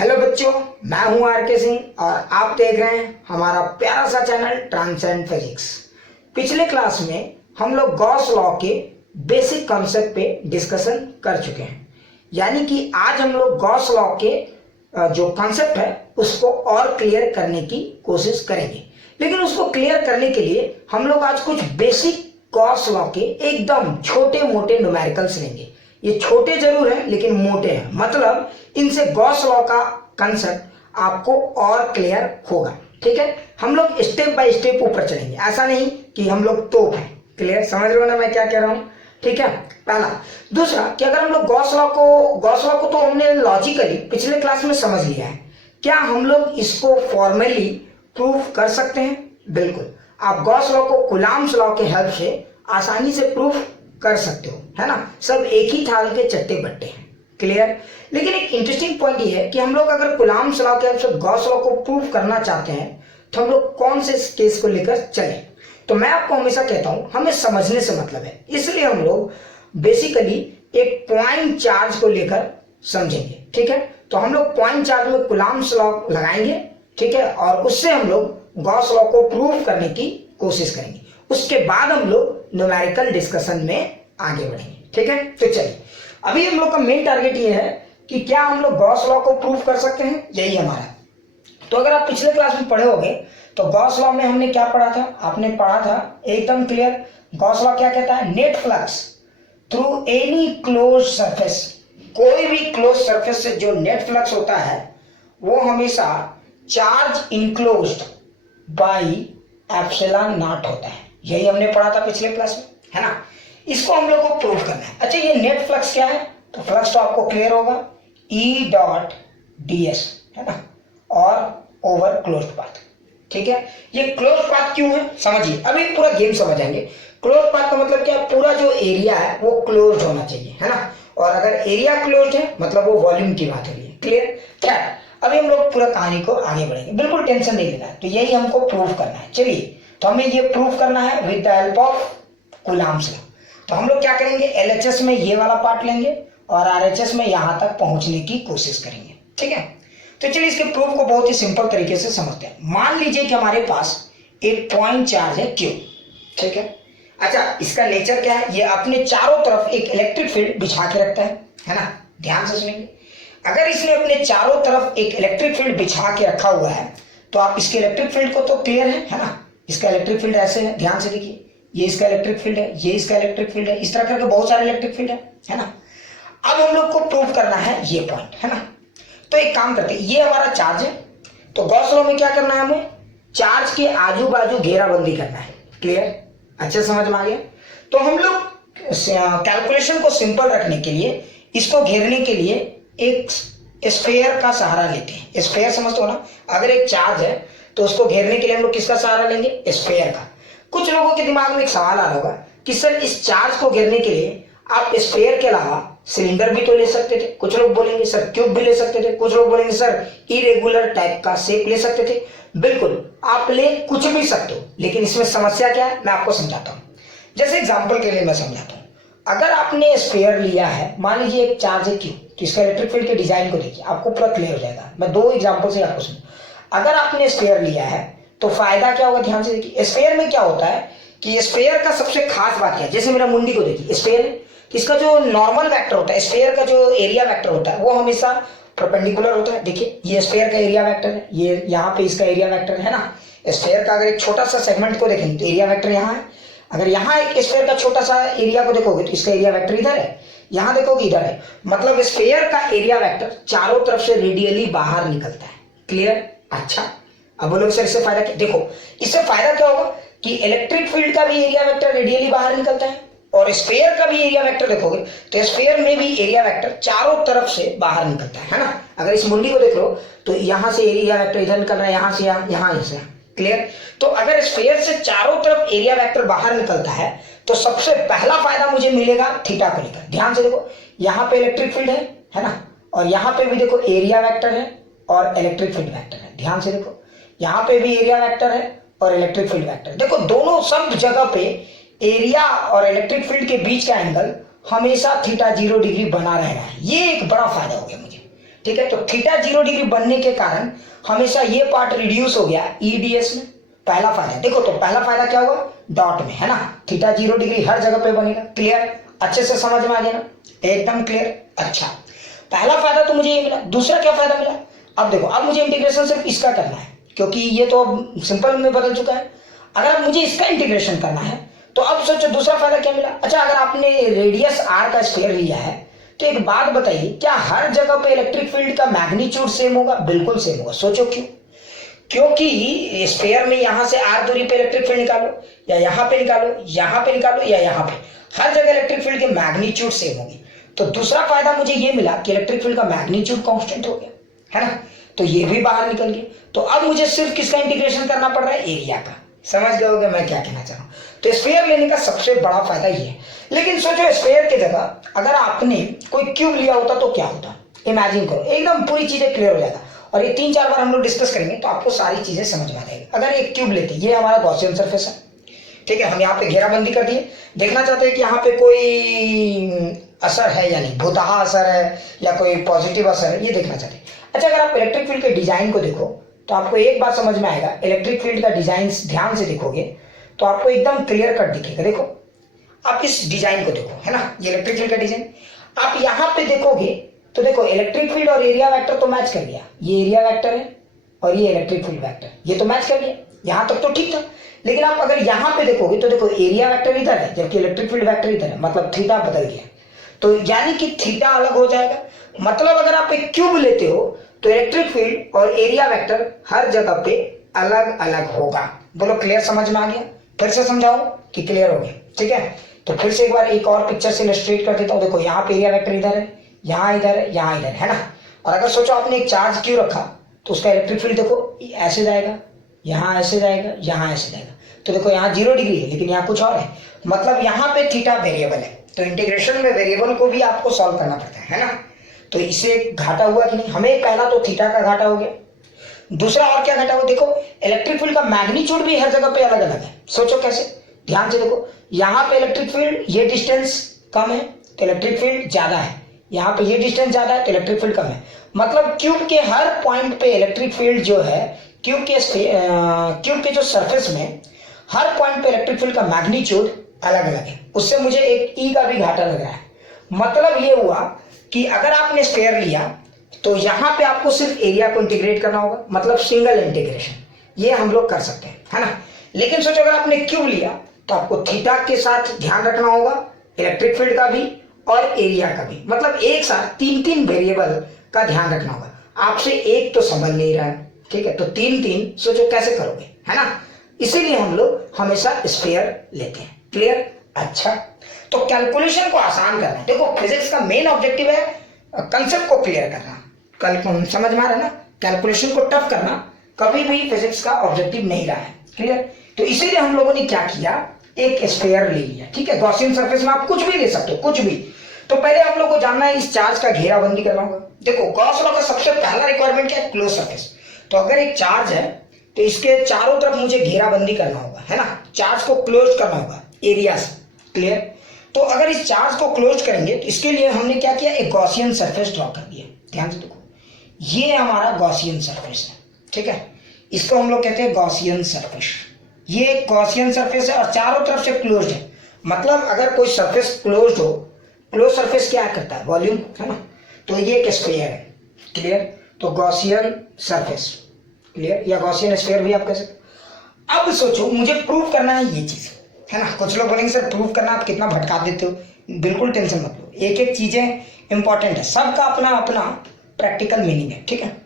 Hello बच्चों, मैं हूं आर.के. सिंह और आप देख रहे हैं हमारा प्यारा सा चैनल ट्रांसेंड फिजिक्स। पिछले क्लास में हम लोग गॉस लॉ के बेसिक कॉन्सेप्ट पे डिस्कशन कर चुके हैं, यानी कि आज हम लोग गॉस लॉ के जो कॉन्सेप्ट है उसको और क्लियर करने की कोशिश करेंगे। लेकिन उसको क्लियर करने के लिए हम लोग आज कुछ बेसिक गॉस लॉ के एकदम छोटे मोटे न्यूमेरिकल्स लेंगे। ये छोटे जरूर हैं लेकिन मोटे हैं, मतलब इनसे गॉस लॉ का कंसेप्ट आपको और क्लियर होगा। ठीक है, हम लोग स्टेप बाय स्टेप ऊपर चलेंगे, ऐसा नहीं कि हम लोग तोप हैं। क्लियर समझ रहे हो ना मैं क्या कह रहा हूं? ठीक है, पहला। दूसरा कि अगर हम लोग गॉस लॉ को तो हमने लॉजिकली पिछले क्लास में समझ लिया है, क्या हम लोग इसको फॉर्मली प्रूव कर सकते हैं? बिल्कुल, आप गॉस लॉ को कूलॉम्स लॉ के हेल्प से आसानी से प्रूफ कर सकते हो, है ना। सब एक ही थाल के चट्टे बट्टे हैं। क्लियर। लेकिन एक इंटरेस्टिंग पॉइंट ये है कि हम लोग अगर कूलॉम्स लॉ के हेल्प से गॉस लॉ को प्रूव करना चाहते हैं तो हम लोग कौन से केस को लेकर चले। तो मैं आपको हमेशा कहता हूं हमें समझने से मतलब है, इसलिए हम लोग बेसिकली एक पॉइंट चार्ज को लेकर समझेंगे। ठीक है, तो हम लोग पॉइंट चार्ज में कूलॉम्स लॉ लगाएंगे, ठीक है, और उससे हम लोग गॉस लॉ को प्रूव करने की कोशिश करेंगे। उसके बाद हम लोग न्यूमेरिकल डिस्कशन में आगे बढ़ेंगे। ठीक है, तो चलिए, अभी हम लोग का मेन टारगेट ये है कि क्या हम लोग गॉस लॉ को प्रूव कर सकते हैं, यही हमारा। तो अगर आप पिछले क्लास में पढ़े होंगे तो गॉस लॉ में हमने क्या पढ़ा था? आपने पढ़ा था एकदम क्लियर, गॉस लॉ क्या कहता है? Net flux through any closed surface, कोई भी क्लोज सरफेस से जो नेट फ्लक्स होता है वो हमेशा charge enclosed by epsilon not होता है। यही हमने पढ़ा था पिछले क्लास में, है ना। इसको हम लोग को प्रूव करना है। अच्छा, ये नेट फ्लक्स क्या है? तो फ्लक्स तो आपको क्लियर होगा, E डॉट ds, है ना, और ओवर क्लोज्ड पाथ। ठीक है, ये क्लोज्ड पाथ क्यों है समझिए, अभी पूरा गेम समझ आएंगे। क्लोज्ड पाथ का मतलब क्या? पूरा जो एरिया है वो क्लोज्ड होना चाहिए, है ना, और अगर एरिया क्लोज्ड है मतलब वो वॉल्यूम की बात हो रही है। क्लियर। क्या, अभी हम लोग पूरा कहानी को आगे बढ़ेंगे, बिल्कुल टेंशन नहीं लेना है। तो यही हमको प्रूव करना है। चलिए, तो हमें ये प्रूव करना है with the help of Coulomb's law. तो हम लोग क्या करेंगे, LHS में ये वाला पार्ट लेंगे और RHS में यहां तक पहुंचने की कोशिश करेंगे। ठीक है, तो चलिए इसके प्रूफ को बहुत ही सिंपल तरीके से समझते हैं। मान लीजिए कि हमारे पास एक पॉइंट चार्ज है Q। ठीक है, अच्छा, इसका नेचर क्या है? ये अपने चारों तरफ एक इलेक्ट्रिक फील्ड बिछा के रखता है ना। ध्यान से सुनेंगे, अगर इसने अपने चारों तरफ एक इलेक्ट्रिक फील्ड बिछा के रखा हुआ है तो आप इसके इलेक्ट्रिक फील्ड को तो क्लियर है ना। इसका इलेक्ट्रिक फील्ड ऐसे है, ध्यान से देखिए, ये इसका इलेक्ट्रिक फील्ड है, ये इसका इलेक्ट्रिक फील्ड है, इस तरह करके बहुत सारे इलेक्ट्रिक फील्ड है ना। अब हम लोग को प्रूव करना है ये पॉइंट, है ना। तो एक काम करते हैं, ये हमारा चार्ज है, तो गॉस लॉ में क्या करना है? हमें चार्ज के आजू बाजू घेराबंदी करना है। क्लियर, अच्छे समझ में आ गया। तो हम लोग कैलकुलेशन को सिंपल रखने के लिए, इसको घेरने के लिए एक स्फेयर का सहारा लेते हैं। स्फेयर समझते हो ना, अगर एक चार्ज है तो उसको घेरने के लिए हम लोग किसका सहारा लेंगे? स्फेयर का। कुछ लोगों के दिमाग में एक सवाल आ रहा होगा कि सर इस चार्ज को घेरने के लिए आप स्फेयर के अलावा सिलेंडर भी तो ले सकते थे। कुछ लोग बोलेंगे सर क्यूब भी ले सकते थे, कुछ लोग बोलेंगे सर इरेगुलर टाइप का शेप ले सकते थे। बिल्कुल, आप ले कुछ भी सकते हो, लेकिन इसमें समस्या क्या है मैं आपको समझाता हूँ। जैसे एग्जाम्पल के लिए मैं समझाता हूँ, अगर आपने स्फेयर लिया है, मान लीजिए एक चार्ज है Q, तो इसका इलेक्ट्रिक फील्ड के डिजाइन को देखिए, आपको पूरा क्लियर हो जाएगा। मैं दो एग्जाम्पल से आपको सुनो। अगर आपने स्फेयर लिया है तो फायदा क्या होगा, ध्यान से देखिए। स्फेयर में क्या होता है कि स्फेयर का सबसे खास बात क्या है, जैसे मेरा मुंडी को देखिए, स्फेयर है, इसका जो नॉर्मल वेक्टर होता है, स्फेयर का जो एरिया वेक्टर होता है वो हमेशा परपेंडिकुलर होता है। देखिए, ये स्फेयर का एरिया वेक्टर है, ये यहाँ पे इसका एरिया वेक्टर है ना। स्फेयर का अगर एक छोटा सा सेगमेंट को देखेंगे तो एरिया वेक्टर यहाँ है। अगर यहाँ एक स्फेयर का छोटा सा एरिया को देखोगे तो इसका एरिया वेक्टर इधर है, यहाँ देखोगे इधर है, मतलब स्फेयर का एरिया वेक्टर चारों तरफ से रेडियली बाहर निकलता है। क्लियर। अच्छा, अब बोलोगे सर इससे फायदा क्या? देखो, इससे फायदा क्या होगा कि इलेक्ट्रिक फील्ड का भी एरिया वेक्टर रेडियली बाहर निकलता है और स्फेयर का भी एरिया वेक्टर देखोगे तो स्फेयर में भी एरिया वेक्टर चारों तरफ से बाहर निकलता है ना। अगर इस मुंडी को देख लो तो यहाँ से एरिया वेक्टर इधर निकल रहा है, यहाँ से यहाँ, यहाँ से यहाँ। क्लियर। तो अगर स्फेयर से चारों तरफ एरिया वेक्टर बाहर निकलता है तो सबसे पहला फायदा मुझे मिलेगा थीटा को लेकर। ध्यान से देखो, यहाँ पे इलेक्ट्रिक फील्ड है ना, और यहाँ पे भी देखो एरिया वेक्टर है और इलेक्ट्रिक फील्ड वेक्टर है। ध्यान से देखो, यहाँ पे भी एरिया वेक्टर है और इलेक्ट्रिक फील्ड वेक्टर। देखो, दोनों सब जगह पे एरिया और इलेक्ट्रिक फील्ड के बीच का एंगल हमेशा थीटा 0 डिग्री बना रहेगा। ये एक बड़ा फायदा हो गया मुझे। ठीक है, तो थीटा 0 डिग्री बनने के कारण हमेशा ये पार्ट रिड्यूस हो गया ईडीएस में। पहला फायदा देखो, तो पहला फायदा क्या हुआ, डॉट में, है ना, थीटा 0 डिग्री हर जगह पे बनेगा। क्लियर, अच्छे से समझ में आ गया ना, एकदम क्लियर। अच्छा, पहला फायदा तो मुझे ये मिला। दूसरा क्या फायदा मिला, अब देखो, अब मुझे इंटीग्रेशन सिर्फ इसका करना है, क्योंकि ये तो अब सिंपल में बदल चुका है। अगर अब मुझे इसका इंटीग्रेशन करना है तो अब सोचो दूसरा फायदा क्या मिला। अच्छा, अगर आपने रेडियस आर का स्फीयर लिया है तो एक बात बताइए, क्या हर जगह पे इलेक्ट्रिक फील्ड का मैग्नीट्यूड सेम होगा? बिल्कुल सेम होगा। सोचो क्यों? क्योंकि स्फीयर में यहां से आर दूरी पे इलेक्ट्रिक फील्ड निकालो, या यहां पे निकालो, यहां पे निकालो, या यहां पे, हर जगह इलेक्ट्रिक फील्ड के मैग्नीट्यूड सेम होगी। तो दूसरा फायदा मुझे ये मिला कि इलेक्ट्रिक फील्ड का मैग्नीट्यूड कांस्टेंट हो गया, है ना, तो ये भी बाहर निकल गया। तो अब मुझे सिर्फ किसका इंटीग्रेशन करना पड़ रहा है, एरिया का। समझ गए होगे मैं क्या कहना चाह रहा हूं। तो स्फीयर लेने का सबसे बड़ा फायदा ये है। लेकिन सोचो, स्फीयर की जगह अगर आपने कोई क्यूब लिया होता तो क्या होता, इमेजिन करो, एकदम पूरी चीजें क्लियर हो जाएगा। और ये 3-4 बार हम लोग डिस्कस करेंगे तो आपको सारी चीजें समझ में आ जाएगी। अगर एक क्यूब लेते, ये हमारा गॉसियन सरफेस है, ठीक है, हम यहाँ पे घेराबंदी कर दिए, देखना चाहते हैं कि यहाँ पे कोई असर है या नहीं, भूतहा असर है या कोई पॉजिटिव असर है, ये देखना चाहते हैं। अच्छा, अगर आप इलेक्ट्रिक फील्ड के डिजाइन को देखो तो आपको एक बात समझ में आएगा। इलेक्ट्रिक फील्ड का डिजाइन ध्यान से देखोगे तो आपको एकदम क्लियर कट दिखेगा। देखो, आप इस डिजाइन को देखो, है ना, ये इलेक्ट्रिक फील्ड का डिजाइन। आप यहाँ पे देखोगे तो देखो, इलेक्ट्रिक फील्ड और एरिया वेक्टर तो मैच कर गया, ये एरिया वेक्टर है और ये इलेक्ट्रिक फील्ड वेक्टर, ये तो मैच कर गया, यहाँ तक तो ठीक था। लेकिन आप अगर यहाँ पे देखोगे तो देखो, एरिया वेक्टर इधर है जबकि इलेक्ट्रिक फील्ड वेक्टर इधर है, मतलब थीटा बदल गया। तो यानी कि थीटा अलग हो जाएगा। मतलब अगर आप एक क्यूब लेते हो तो इलेक्ट्रिक फील्ड और एरिया वेक्टर हर जगह पे अलग अलग होगा। बोलो, क्लियर समझ में आ गया? फिर से समझाओ कि क्लियर हो गया, ठीक है। तो फिर से एक बार एक और पिक्चर से इलस्ट्रेट कर देता हूं। देखो, यहाँ पे एरिया वेक्टर इधर है, यहाँ इधर है, यहाँ इधर है ना। और अगर सोचो आपने एक चार्ज क्यों रखा तो उसका इलेक्ट्रिक फील्ड देखो ऐसे जाएगा, यहाँ ऐसे जाएगा, यहाँ ऐसे जाएगा। तो देखो, यहाँ 0 डिग्री है लेकिन यहाँ कुछ और है, मतलब यहाँ पे थीटा वेरिएबल है। तो इंटीग्रेशन में वेरिएबल को भी आपको सॉल्व करना पड़ता है ना। तो इससे घाटा हुआ कि नहीं हमें? पहला तो थीटा का घाटा हो गया, दूसरा और क्या घटा हुआ, देखो इलेक्ट्रिक फील्ड का मैग्नीट्यूड भी हर जगह पे अलग अलग है। सोचो कैसे, ध्यान से देखो, यहाँ पे इलेक्ट्रिक फील्ड ये डिस्टेंस कम है तो इलेक्ट्रिक फील्ड ज्यादा है, यहाँ पे ये डिस्टेंस ज्यादा है तो इलेक्ट्रिक फील्ड कम है। मतलब क्यूब के हर पॉइंट पे इलेक्ट्रिक फील्ड जो है, क्यूब के जो सरफेस में हर पॉइंट पे इलेक्ट्रिक फील्ड का मैग्नीट्यूड अलग अलग है। उससे मुझे एक ई का भी घाटा लग रहा है। मतलब ये हुआ कि अगर आपने स्फीयर लिया तो यहाँ पे आपको सिर्फ एरिया को इंटीग्रेट करना होगा, मतलब सिंगल इंटीग्रेशन, ये हम लोग कर सकते हैं, है ना। लेकिन सोचो अगर आपने क्यूब लिया तो आपको थीटा के साथ ध्यान रखना होगा, इलेक्ट्रिक फील्ड का भी और एरिया का भी, मतलब एक साथ 3-3 वेरिएबल का ध्यान रखना होगा। आपसे एक तो समझ नहीं रहा है, ठीक है, तो 3-3 सोचो कैसे करोगे, है ना। इसीलिए हम लोग हमेशा स्फीयर लेते हैं। क्लियर? अच्छा, तो कैलकुलेशन को आसान करना है। देखो, फिजिक्स का मेन ऑब्जेक्टिव है कंसेप्ट को क्लियर करना। कल समझ में आ रहा है ना, कैलकुलेशन को टफ करना कभी भी फिजिक्स का ऑब्जेक्टिव नहीं रहा है। क्लियर? तो इसीलिए हम लोगों ने क्या किया, एक स्फीयर ले लिया, ठीक है। गॉसियन सरफेस में आप कुछ भी ले सकते हो, कुछ भी। तो पहले आप लोग को जानना है इस चार्ज का घेराबंदी करना होगा। देखो, गॉस लॉ का सबसे पहला रिक्वायरमेंट क्या है, क्लोज सरफेस। तो अगर एक चार्ज है तो इसके चारों तरफ मुझे घेराबंदी करना होगा, है ना, चार्ज को क्लोज करना होगा एरिया से। क्लियर? तो अगर इस चार्ज को क्लोज करेंगे तो इसके लिए हमने क्या किया, एक गॉसियन सरफेस ड्रॉ कर दिया। ध्यान से देखो, ये हमारा गॉसियन सरफेस है, ठीक है, इसको हम लोग कहते हैं गॉसियन सरफेस। ये गॉसियन सरफेस है और चारों तरफ से क्लोज्ड है। मतलब अगर कोई सरफेस क्लोज्ड हो, क्लोज सरफेस क्या करता है, वॉल्यूम, है ना। तो ये एक स्फीयर है। क्लियर? तो गॉसियन सरफेस, क्लियर, या गॉसियन स्फीयर भी आप कह सकते। अब सोचो मुझे प्रूव करना है ये चीज, है ना। कुछ लोग बोलेंगे सर प्रूव करना आप कितना भटका देते हो। बिल्कुल टेंशन मत लो, एक एक चीजें इंपॉर्टेंट है, सबका अपना अपना प्रैक्टिकल मीनिंग है, ठीक है।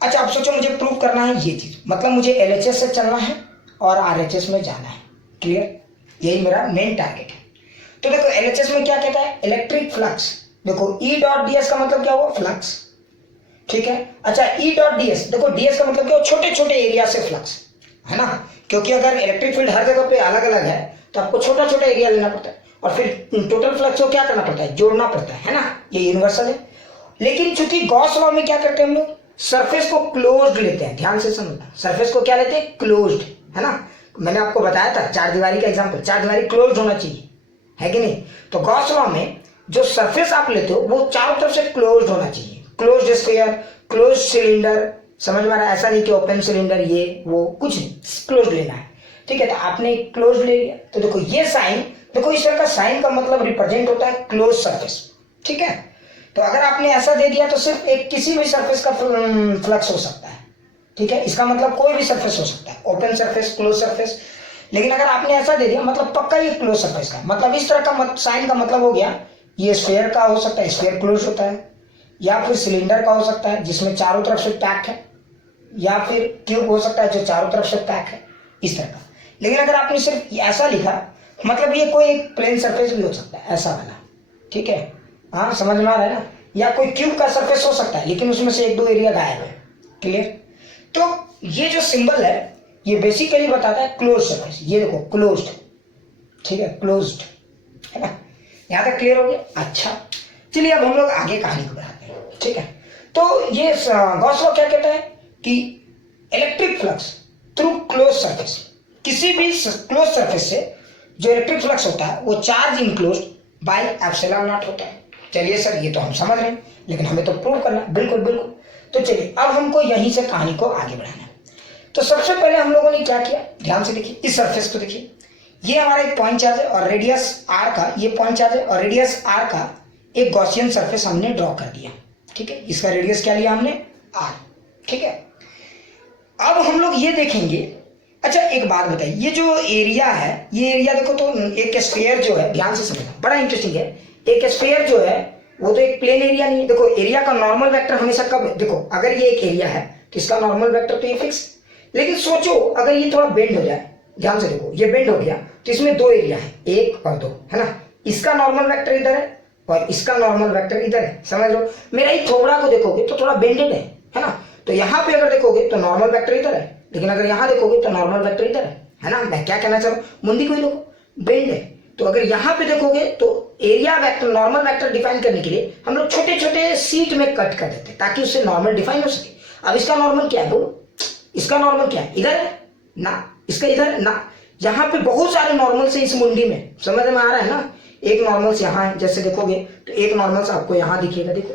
अच्छा, अब सोचो मुझे प्रूव करना है ये चीज, मतलब मुझे एलएचएस से चलना है और आरएचएस में जाना है। क्लियर? यही मेरा मेन टारगेट है। तो देखो, एलएचएस में क्या कहता है, इलेक्ट्रिक फ्लक्स। देखो, ई डॉट डीएस का मतलब क्या हुआ, फ्लक्स, ठीक है। अच्छा, ई डॉट डीएस, देखो डीएस का मतलब क्या, छोटे छोटे एरिया से फ्लक्स, है ना। क्योंकि अगर इलेक्ट्रिक फील्ड हर जगह पे अलग अलग है तो आपको छोटा छोटा एरिया लेना पड़ता है और फिर टोटल फ्लक्स को क्या करना पड़ता है, जोड़ना पड़ता है ना। ये यूनिवर्सल है। लेकिन चूंकि गॉस लॉ में क्या करते हैं हम लोग, सरफेस को क्लोज्ड लेते हैं। ध्यान से समझना, सरफेस को क्या लेते हैं, क्लोज्ड, है ना। मैंने आपको बताया था चार दीवारी का एग्जांपल, चार दीवारी क्लोज्ड होना चाहिए, है कि नहीं। तो गॉस लॉ में जो सरफेस आप लेते हो वो चारों तरफ से क्लोज्ड होना चाहिए। क्लोज्ड स्फीयर, क्लोज्ड सिलेंडर, समझ में आ रहा है? ऐसा नहीं कि ओपन सिलेंडर ये वो, कुछ नहीं, क्लोज लेना है। ठीक है, तो आपने क्लोज ले लिया तो देखो ये साइन, देखो इस तरह का साइन का मतलब रिप्रेजेंट होता है क्लोज सरफेस। ठीक है, तो अगर आपने ऐसा दे दिया तो सिर्फ एक किसी भी सरफेस का फ्लक्स हो सकता है। ठीक है, इसका मतलब कोई भी सरफेस हो सकता है, ओपन सरफेस, क्लोज सरफेस। लेकिन अगर आपने ऐसा दे दिया मतलब पक्का ये क्लोज सरफेस का, मतलब इस तरह का साइन का मतलब हो गया ये स्फीयर का हो सकता है, स्फीयर क्लोज होता है, या फिर सिलेंडर का हो सकता है जिसमें चारों तरफ से पैक है, या फिर क्यूब हो सकता है जो चारों तरफ से पैक है, इस तरह का। लेकिन अगर आपने सिर्फ ऐसा लिखा मतलब ये कोई एक प्लेन सरफेस भी हो सकता है, ऐसा वाला। ठीक है, हाँ समझ में आ रहा है ना? या कोई क्यूब का सरफेस हो सकता है लेकिन उसमें से एक दो एरिया गायब है। क्लियर? तो ये जो सिंबल है ये बेसिकली बताता है क्लोज सरफेस। ये देखो क्लोज्ड, ठीक है, क्लोज्ड है ना? यहां तक क्लियर हो गया? अच्छा, चलिए अब हम लोग आगे कहानी को बढ़ाते हैं। ठीक है, तो ये गॉस लॉ क्या कहता है कि electric flux through close surface, किसी भी क्लोज सरफेस से जो इलेक्ट्रिक फ्लक्स होता है वो charge enclosed by epsilon not होता है। चलिए सर ये तो हम समझ रहे हैं, लेकिन हमें तो प्रूव करना है। बिल्कुल बिल्कुल, तो चलिए अब हमको यहीं से कहानी को आगे बढ़ाना है। तो सबसे पहले हम लोगों ने क्या किया, ध्यान से देखिए, इस सरफेस को देखिए, ये हमारा एक पॉइंट चार्ज है और रेडियस आर का, ये पॉइंट चार्ज है और रेडियस आर का एक गॉसियन सरफेस हमने ड्रॉ कर दिया। ठीक है, इसका रेडियस क्या लिया हमने, आर। ठीक है, अब हम लोग ये देखेंगे। अच्छा एक बात बताइए, ये जो एरिया है, ये एरिया देखो तो एक स्फीयर जो है, ध्यान से समझना, बड़ा इंटरेस्टिंग है। एक स्फीयर जो है वो तो एक प्लेन एरिया नहीं है। देखो एरिया का नॉर्मल वेक्टर हमेशा कब, देखो अगर ये एक एरिया है तो इसका नॉर्मल वेक्टर तो ये फिक्स। लेकिन सोचो अगर ये थोड़ा बेंड हो जाए, ध्यान से देखो, ये बेंड हो गया तो इसमें दो एरिया है, एक और दो, है ना? इसका नॉर्मल वेक्टर इधर है और इसका नॉर्मल वेक्टर इधर है, समझ लो। मेरा ही थोबड़ा को देखोगे तो थोड़ा बेंडेड है ना? तो यहाँ पे अगर देखोगे तो नॉर्मल वेक्टर इधर है, लेकिन अगर यहाँ देखोगे तो नॉर्मल वेक्टर इधर है ना? मैं क्या कहना चाह रहा हूँ, मुंडी को ही देखो, बेंड है। तो अगर यहाँ पे देखोगे तो area vector, normal vector define करने के लिए हम लोग छोटे छोटे सीट में कट कर देते हैं ताकि उससे नॉर्मल डिफाइन हो सके। अब इसका नॉर्मल क्या है बोलो, इसका नॉर्मल क्या है, इधर है ना, इसका इधर ना। यहाँ पे बहुत सारे नॉर्मल से इस मुंडी में, समझ में आ रहा है ना? एक नॉर्मल यहाँ है, जैसे देखोगे तो एक नॉर्मल से आपको यहाँ दिखेगा, देखो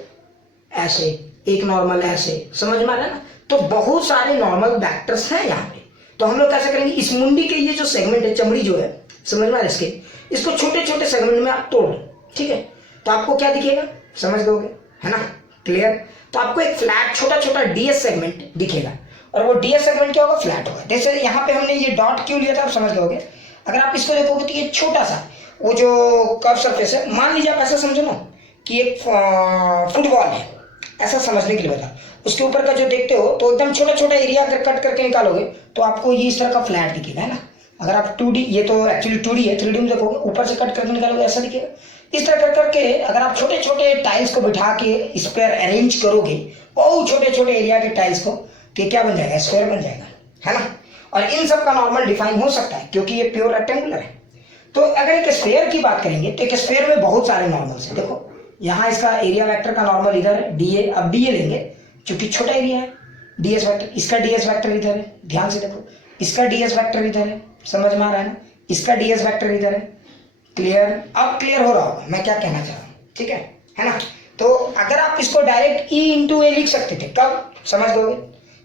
ऐसे, एक नॉर्मल ऐसे, समझ में आ रहा है ना? तो बहुत सारे नॉर्मल वेक्टर्स हैं यहाँ पे। तो हम लोग कैसे करेंगे, इस मुंडी के ये जो सेगमेंट है, चमड़ी जो है, समझ में आ रहा है, इसको छोटे छोटे सेगमेंट में आप तोड़, ठीक है, तो आपको क्या दिखेगा, समझ लोगे, है ना? क्लियर? तो आपको एक फ्लैट छोटा छोटा डीएस सेगमेंट दिखेगा और वो डीएस सेगमेंट क्या होगा, फ्लैट होगा। जैसे यहाँ पे हमने ये डॉट क्यों लिया था आप समझ गए। अगर आप इसको देखोगे तो ये छोटा सा वो जो कर्व सरफेस है, मान लीजिए आप ऐसा समझो ना कि एक फुटबॉल है, ऐसा समझने के लिए बता, उसके ऊपर का जो देखते हो तो एकदम छोटा छोटा एरिया अगर कट करके निकालोगे तो आपको ये इस तरह का फ्लैट दिखेगा, है ना? अगर आप 2D, ये तो एक्चुअली 2D है, 3D में देखोगे ऊपर से कट करके निकालोगे ऐसा दिखेगा। इस तरह कर करके अगर आप छोटे छोटे टाइल्स को बिठा के इस पर अरेंज करोगे, बहुत छोटे छोटे एरिया के टाइल्स को, तो क्या बन जाएगा, स्क्वायर बन जाएगा, है ना? और इन सब का नॉर्मल डिफाइन हो सकता है क्योंकि ये प्योर रेक्टेंगुलर है। तो अगर एक स्फीयर की बात करेंगे तो एक स्फीयर में बहुत सारे नॉर्मल्स हैं। देखो यहाँ इसका एरिया वेक्टर का नॉर्मल इधर है, डीए। अब डीए लेंगे क्योंकि छोटा एरिया है, डीएस वेक्टर, इसका डीएस वेक्टर इधर है, ध्यान से देखो, इसका डीएस वेक्टर इधर है, समझ में आ रहा है ना? इसका डीएस वेक्टर इधर है। क्लियर? अब क्लियर हो रहा होगा मैं क्या कहना चाह रहा हूँ, ठीक है ना? तो अगर आप इसको डायरेक्ट ई इंटू ए लिख सकते थे, कब समझ दोगे,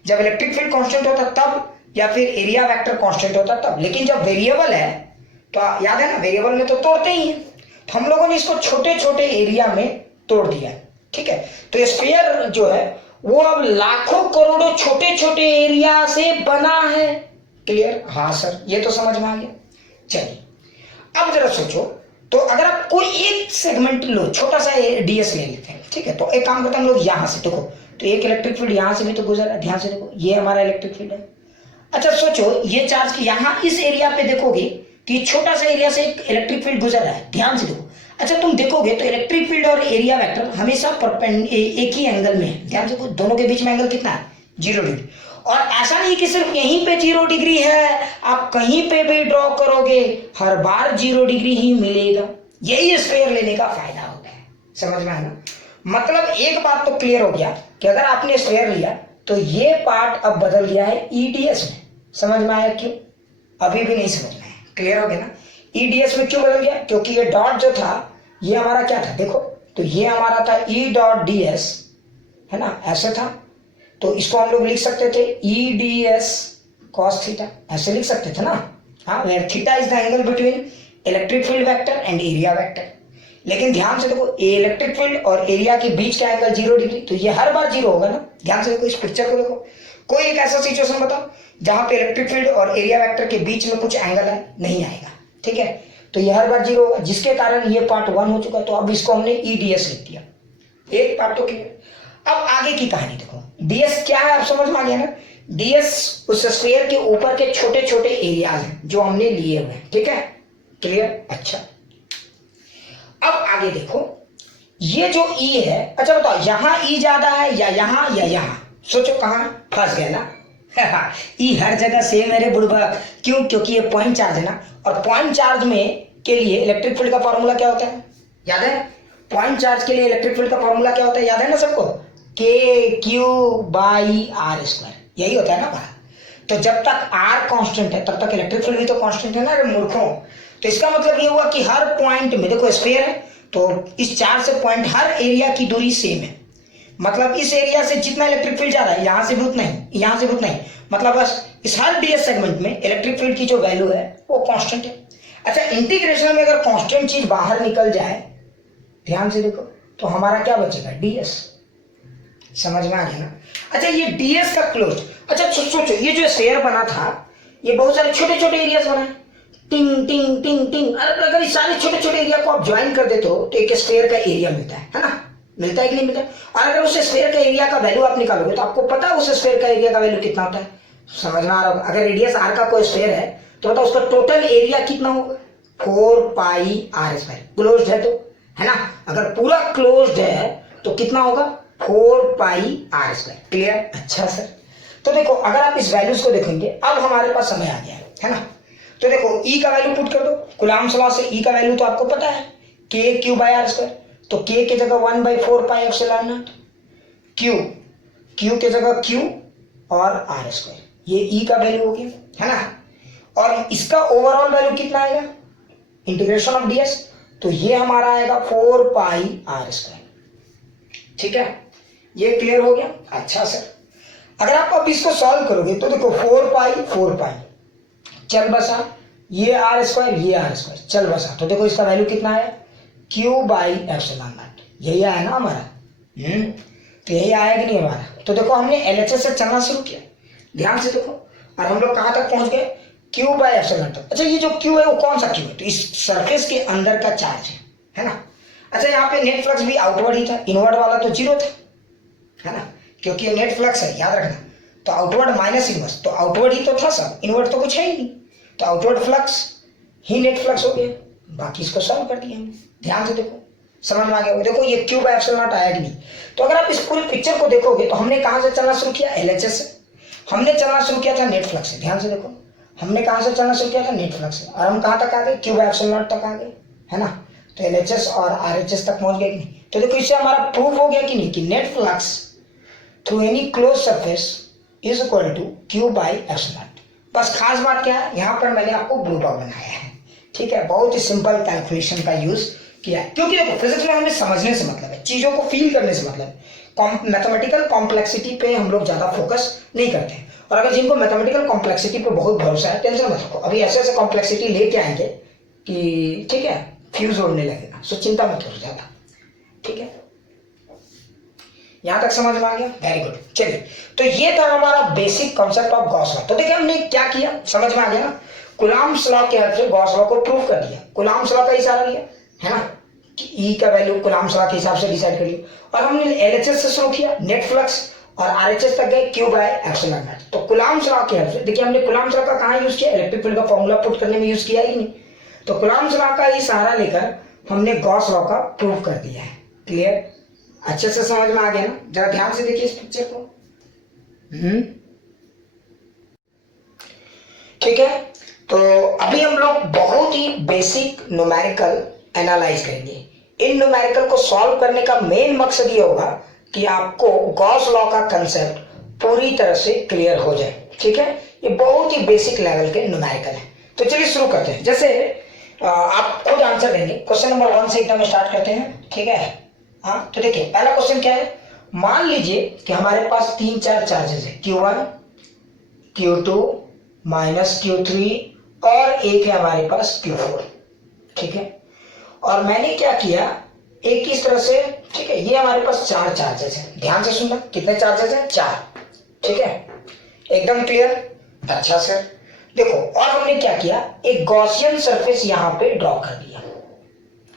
जब इलेक्ट्रिक फील्ड कांस्टेंट होता तब, या फिर एरिया वेक्टर कांस्टेंट होता तब। लेकिन जब वेरिएबल है तो याद है ना, वेरिएबल में तो तोड़ते ही हैं, तो हम लोगों ने इसको छोटे छोटे एरिया में तोड़ दिया, ठीक है? तो स्फीयर जो है वो अब लाखों करोड़ों छोटे छोटे एरिया से बना है। क्लियर? हाँ सर ये तो समझ में आ गया। चलिए अब जरा सोचो, तो अगर आप कोई एक सेगमेंट लो, छोटा सा डीएस ले लेते हैं, ठीक है? तो एक काम करते हैं हम लोग, यहाँ से देखो तो एक इलेक्ट्रिक फील्ड यहाँ से भी तो गुजरा, ध्यान से देखो, ये हमारा इलेक्ट्रिक फील्ड है। अच्छा सोचो ये चार्ज की यहाँ इस एरिया पे देखोगे कि छोटा सा एरिया से एक इलेक्ट्रिक फील्ड गुजर रहा है, ध्यान से देखो। अच्छा तुम देखोगे तो इलेक्ट्रिक फील्ड और एरिया वेक्टर हमेशा एक ही एंगल में है, ध्यान से देखो, दोनों के बीच में एंगल कितना है, 0 डिग्री। और ऐसा नहीं कि सिर्फ यहीं पे 0 डिग्री है, आप कहीं पे भी ड्रॉ करोगे हर बार 0 डिग्री ही मिलेगा। यही स्फीयर लेने का फायदा होता है, समझ में आया ना? मतलब एक बात तो क्लियर हो गया कि अगर आपने स्फीयर लिया तो ये पार्ट अब बदल गया है ईडीएस में। समझ में आया क्यों? अभी भी नहीं समझ में आया? क्लियर हो गया ना? ईडीएस में क्यों बदल गया? क्योंकि ये डॉट जो था ये हमारा क्या था, देखो तो ये हमारा था ई डॉट डी एस, है ना, ऐसे था। तो इसको हम लोग लिख सकते थे E D S cos theta, ऐसे लिख सकते थे ना। हाँ, where theta is the angle between electric field vector and area vector. लेकिन ध्यान से देखो, इलेक्ट्रिक फील्ड और एरिया के बीच का एंगल 0 डिग्री, तो ये हर बार 0 होगा ना। ध्यान से देखो, इस पिक्चर को देखो, कोई एक ऐसा सिचुएशन बताओ जहां पे इलेक्ट्रिक फील्ड और एरिया वेक्टर के बीच में कुछ एंगल है, नहीं आएगा। ठीक है, तो ये हर बार 0 होगा, जिसके कारण ये पार्ट 1 हो चुका। तो अब इसको हमने ई डी एस लिख दिया, एक पार्ट तो क्लियर। अब आगे की कहानी देखो, डीएस क्या है, आप समझ में आ गया ना। डीएस उस स्फीयर के ऊपर के छोटे छोटे एरियाज हैं जो हमने लिए हुए हैं। ठीक है, क्लियर। अच्छा, अब आगे देखो, ये जो ई है, अच्छा बताओ यहां ई ज्यादा है या यहां, सोचो कहां फंस गए ना। ई हर जगह सेम है रे बुढ़बा, क्यों? क्योंकि ये पॉइंट चार्ज है ना, और पॉइंट चार्ज में के लिए इलेक्ट्रिक फील्ड का फॉर्मूला क्या होता है, याद है? पॉइंट चार्ज के लिए इलेक्ट्रिक फील्ड का फॉर्मूला क्या होता है, याद है ना सबको? के क्यू बाई आर स्क्वायर, यही होता है ना बाहर। तो जब तक आर कांस्टेंट है तब तक इलेक्ट्रिक फील्ड भी तो कांस्टेंट है ना रे मूर्खों। तो इसका मतलब ये हुआ कि हर पॉइंट में, देखो स्फीयर है तो इस चार्ज से पॉइंट हर एरिया की दूरी सेम है। मतलब इस एरिया से जितना इलेक्ट्रिक फील्ड जा रहा है, यहां से भी उतना ही, यहां से भी उतना ही। मतलब बस इस हर डीएस सेगमेंट में इलेक्ट्रिक फील्ड की जो वैल्यू है वो कांस्टेंट है। अच्छा, इंटीग्रेशन में अगर कांस्टेंट चीज बाहर निकल जाए, ध्यान से देखो, तो हमारा क्या बचेगा, डीएस। समझ में आ गया ना। अच्छा, ये डीएस का क्लोज, अच्छा सोचो, ये जो स्फीयर बना था, ये बहुत सारे छोटे छोटे एरियाज बना है, टिंग टिंग टिंग टिंग। अगर इस सारे छोटे छोटे एरिया को आप ज्वाइन कर देते हो तो एक स्फीयर का एरिया मिलता है ना, मिलता है कि नहीं मिलता? और अगर उस स्फीयर का एरिया का वैल्यू आप निकालोगे तो आपको पता है उस स्फीयर का एरिया का वैल्यू कितना होता है। समझ में आ रहा होगा। अगर रेडियस आर का कोई स्फीयर है तो बताओ उसका टोटल एरिया कितना होगा, 4 पाई आर स्क्वायर। क्लोज्ड है तो, है ना, अगर पूरा क्लोज्ड है तो कितना होगा, 4 पाई आर स्क्वायर। क्लियर? अच्छा सर, तो देखो अगर आप इस वैल्यूज को देखेंगे, अब हमारे पास समय आ गया है ना। तो देखो ई का वैल्यू पुट कर दो, कूलम्ब्स लॉ से ई का वैल्यू तो आपको पता है, के क्यू बाई आर स्क्वायर। तो के की जगह 1/4 पाई एप्सिलॉन नॉट, क्यू की जगह क्यू और आर स्क्वायर, ये ई का वैल्यू हो गया, है ना। और इसका ओवरऑल वैल्यू कितना आएगा, इंटीग्रेशन ऑफ डीएस, तो ये हमारा आएगा 4 पाई आर स्क्वायर। ठीक है, ये क्लियर हो गया। अच्छा सर, अगर आप अब इसको सॉल्व करोगे तो देखो 4 पाई चल बसा, ये आर स्क्वायर, ये आर स्क्वायर चल बसा, तो देखो इसका वैल्यू कितना आया, क्यू बाई एप्सिलॉन नॉट, यही आया ना हमारा। तो यही आया कि नहीं हमारा। तो देखो हमने एलएचएस से चलना शुरू किया, ध्यान से देखो, और हम लोग कहां तक पहुंच गए, क्यू बाई एप्सिलॉन तक। अच्छा, ये जो क्यू है वो कौन सा क्यू है, तो इस सरफेस के अंदर का चार्ज है ना। अच्छा, यहाँ पे नेट फ्लक्स भी आउटवर्ड ही था, इनवर्ड वाला तो 0 था, है ना, क्योंकि ये नेट फ्लक्स है, याद रखना। तो आउटवर्ड माइनस इनवर्स, तो आउटवर्ड ही तो था सब, इनवर्ड तो कुछ है ही नहीं। तो आउटवर्ड फ्लक्स ही नेट फ्लक्स हो गया, बाकी इसको सॉल्व कर दिया हमने। ध्यान से देखो, समझ में आ गया। देखो ये क्यू बाई एप्सिलॉन नॉट आया कि नहीं। तो अगर आप इस पूरी पिक्चर को देखोगे तो हमने कहां से चलना शुरू किया, एलएचएस से। हमने चलना शुरू किया था नेट फ्लक्स से, ध्यान से देखो, हमने कहां से चलना शुरू किया था, नेट फ्लक्स से, और हम कहां तक आ गए, क्यू बाई एप्सिलॉन नॉट तक आ गए, है ना। तो एलएचएस और आरएचएस तक पहुंच गए कि नहीं। तो देखो इससे हमारा प्रूफ हो गया कि नहीं, कि net flux through any closed surface is equal to Q by epsilon naught. बस खास बात क्या है, यहाँ पर मैंने आपको ब्लू बॉक्स बनाया है। ठीक है, बहुत ही सिंपल कैलकुलेशन का यूज किया है, क्योंकि देखो फिजिक्स में हमें समझने से मतलब है, चीजों को फील करने से मतलब है। मैथमेटिकल कॉम्प्लेक्सिटी पे हम लोग ज्यादा फोकस नहीं करते हैं। और अगर जिनको मैथमेटिकल कॉम्प्लेक्सिटी पे बहुत भरोसा है, टेंशन मत रखो, अभी ऐसे ऐसे कॉम्प्लेक्सिटी लेके आएंगे कि ठीक है फ्यूज उड़ने लगेगा, सो चिंता मत करो ज्यादा। ठीक है, यहां तक समझ में आ गया, वेरी गुड। चलिए, तो ये था हमारा basic concept of Gauss law. तो देखिए हमने क्या किया, समझ में आ गया ना। कूलम्ब्स लॉ के हेल्प से गॉस लॉ को प्रूव कर दिया, कूलम्ब्स लॉ का इशारा लिया, है ना, ई का वैल्यू कूलम्ब्स लॉ के हिसाब से डिसाइड कर लिया। और हमने एलएचएस से शुरू किया, नेट फ्लक्स, और आरएचएस तक गए क्यू बाई एप्सिलॉन नॉट। तो कूलम्ब्स लॉ के हेल्प से देखिए हमने कूलम्ब्स लॉ का कहां यूज किया, इलेक्ट्रिक फील्ड का फॉर्मूला पुट करने में यूज किया ही नहीं। तो कूलम्ब्स लॉ का ही सहारा लेकर हमने गॉस लॉ का प्रूव कर दिया है। क्लियर? अच्छे से समझ में आ गया ना। जरा ध्यान से देखिए इस पिक्चर को। ठीक है, तो अभी हम लोग बहुत ही बेसिक न्यूमेरिकल एनालाइज करेंगे। इन न्यूमेरिकल को सॉल्व करने का मेन मकसद ये होगा कि आपको गॉस लॉ का कंसेप्ट पूरी तरह से क्लियर हो जाए। ठीक है, ये बहुत ही बेसिक लेवल के न्यूमेरिकल है। तो चलिए शुरू करते हैं। जैसे आप खुद आंसर देंगे, क्वेश्चन नंबर 1 से एकदम स्टार्ट करते हैं। ठीक है, हाँ, तो देखिए पहला क्वेश्चन क्या है, मान लीजिए कि हमारे पास 3-4 चार्जेस है, Q1, Q2 माइनस Q3 और एक है हमारे पास Q4, ठीक है। और मैंने क्या किया, एक इस तरह से, ठीक है, ये हमारे पास 4 चार्जेस हैं, ध्यान से सुनना, कितने चार्जेस हैं, 4, ठीक है, एकदम क्लियर। अच्छा सर, देखो, और हमने क्या किया, एक गॉसियन सरफेस यहां पे ड्रॉ कर दिया,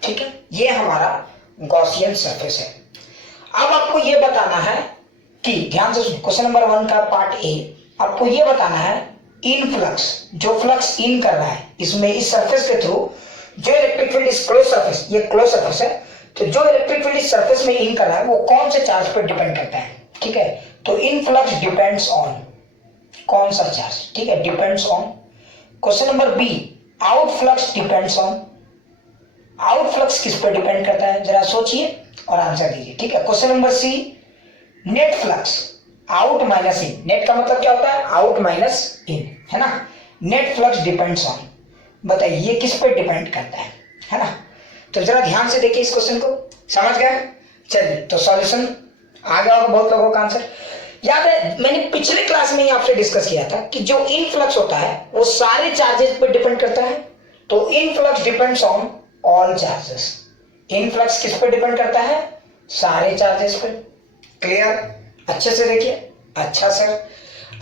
ठीक है, ये हमारा गॉसियन सरफेस है। अब आपको ये बताना है कि, ध्यान से सुनो, क्वेश्चन नंबर 1 का पार्ट ए, आपको ये बताना है इन फ्लक्स, जो फ्लक्स इन कर रहा है इसमें, इस सरफेस के थ्रू, जो इलेक्ट्रिक फील्ड इस क्लोज सरफेस, ये क्लोज सरफेस है, तो जो इलेक्ट्रिक फील्ड इस सरफेस में इन कर रहा है वो कौन से चार्ज पर डिपेंड करता है, ठीक है। तो इन फ्लक्स डिपेंड्स ऑन कौन सा चार्ज, ठीक है, depends on. Question number B, out flux depends on, out flux किस पर डिपेंड करता है, जरा सोचिए और आंसर दीजिए, ठीक है। Question number C, net flux, out minus in, net का मतलब क्या होता है, आउट माइनस इन, है ना। नेट फ्लक्स डिपेंड्स ऑन, बताइए ये किस पर डिपेंड करता है ना। तो जरा ध्यान से देखिए इस क्वेश्चन को, समझ गए। चलिए, तो सॉल्यूशन आ गया होगा बहुत लोगों का आंसर। याद है मैंने पिछले क्लास में ही आपसे डिस्कस किया था कि जो इनफ्लक्स होता है वो सारे चार्जेस पर डिपेंड करता है, तो influx depends on all charges. Influx किस पर डिपेंड करता है, सारे चार्जेस पर। क्लियर, अच्छे से देखिए। अच्छा सर,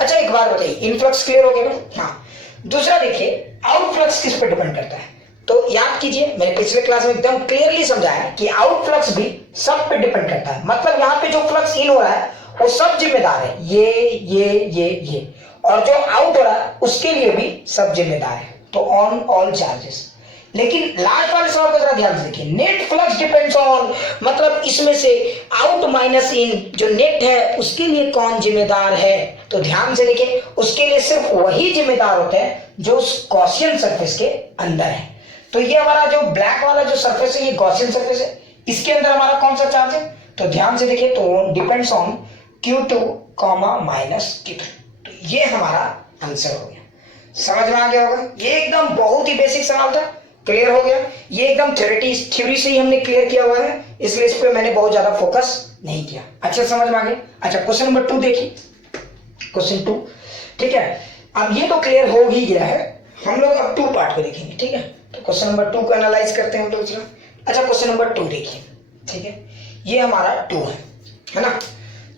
अच्छा एक बार बताइए, इनफ्लक्स क्लियर हो गया ना। हाँ, दूसरा देखिए, आउटफ्लक्स किस पर डिपेंड करता है। तो याद कीजिए, मैंने पिछले क्लास में एकदम क्लियरली समझाया कि आउटफ्लक्स भी सब पे डिपेंड करता है, मतलब यहाँ पे जो फ्लक्स इन हो रहा है वो सब जिम्मेदार है, ये, और जो आउट हो रहा है उसके लिए भी सब जिम्मेदार है, तो ऑन ऑल चार्जेस। लेकिन लास्ट वाले सवाल को जरा ध्यान से देखिए, नेट फ्लक्स डिपेंड्स ऑन, मतलब इसमें से आउट माइनस इन जो नेट है उसके लिए कौन जिम्मेदार है, तो ध्यान से देखिए, उसके लिए सिर्फ वही जिम्मेदार होते हैं जो उस गॉसियन सरफेस के अंदर है। तो ये हमारा जो ब्लैक वाला जो सरफेस है, ये गॉसियन सरफेस है, इसके अंदर हमारा कौन सा चार्ज है, तो ध्यान से देखिए, तो depends on Q2 minus Q3, तो ये हमारा आंसर हो गया। समझ में आ गया होगा, ये एकदम बहुत ही बेसिक सवाल था, क्लियर हो गया। ये एकदम थ्योरी से ही हमने क्लियर किया हुआ है, इसलिए इस पे मैंने बहुत ज्यादा फोकस नहीं किया। अच्छा, समझ में आ गया। अच्छा, क्वेश्चन नंबर 2 देखिए, क्वेश्चन 2, ठीक है। अब ये तो क्लियर हो ही गया है, हम लोग अब 2 पार्ट को देखेंगे, ठीक है। तो क्वेश्चन नंबर 2 को एनालाइज करते हैं हम लोग। अच्छा, क्वेश्चन नंबर 2 देखिए, ठीक है, ये हमारा 2 है ना।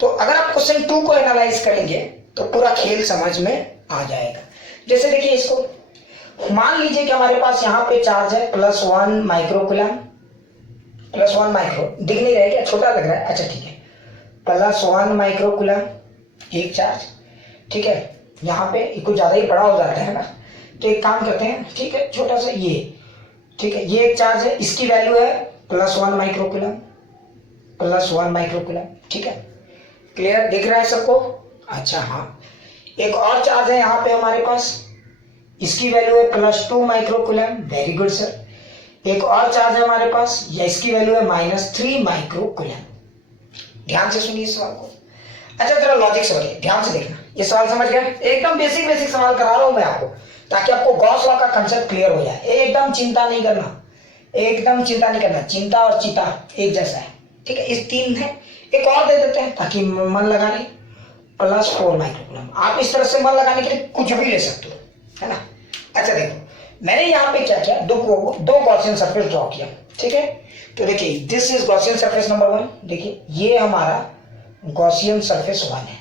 तो अगर आप क्वेश्चन 2 को एनालाइज करेंगे तो पूरा खेल समझ में आ जाएगा। जैसे देखिए, इसको मान लीजिए कि हमारे पास यहाँ पे चार्ज है +1 माइक्रोकूलम, +1 माइक्रो, दिख नहीं रहा है क्या, छोटा लग रहा है, अच्छा ठीक है, +1 माइक्रोकूलम एक चार्ज, ठीक है। यहाँ पे कुछ ज्यादा ही बड़ा हो जाता है ना, तो एक काम करते हैं, ठीक है, छोटा सा ये, ठीक है, ये एक चार्ज है, इसकी वैल्यू है +1 माइक्रोकूलम, +1 माइक्रोकूलम, ठीक है, क्लियर दिख रहा है सबको। अच्छा, हाँ, एक और चार्ज है यहाँ पे हमारे पास, इसकी वैल्यू है +2 माइक्रोकूलम, वेरी गुड सर। एक और चार्ज है हमारे पास, या इसकी वैल्यू है -3 माइक्रोकूलम। ध्यान से सुनिए सवाल को। अच्छा, जरा लॉजिक समझिए, ध्यान से देखना, ये सवाल समझ गया, एकदम बेसिक सवाल करा रहा हूं मैं आपको, ताकि आपको गॉस लॉ का कंसेप्ट क्लियर हो जाए। एकदम चिंता नहीं करना, एकदम चिंता नहीं करना, चिंता और चिता एक जैसा है, ठीक है। इस 3 है, एक और दे देते हैं ताकि मन लगाने, +4 माइक्रोकूलम। आप इस तरह से मन लगाने के लिए कुछ भी ले सकते हो, है ना। अच्छा देखो, मैंने यहाँ पे क्या किया, दो गॉसियन सरफेस ड्रॉ किया, ठीक है। तो देखिए, this is Gaussian surface number 1, देखिए ये हमारा गॉसियन सरफेस 1 है,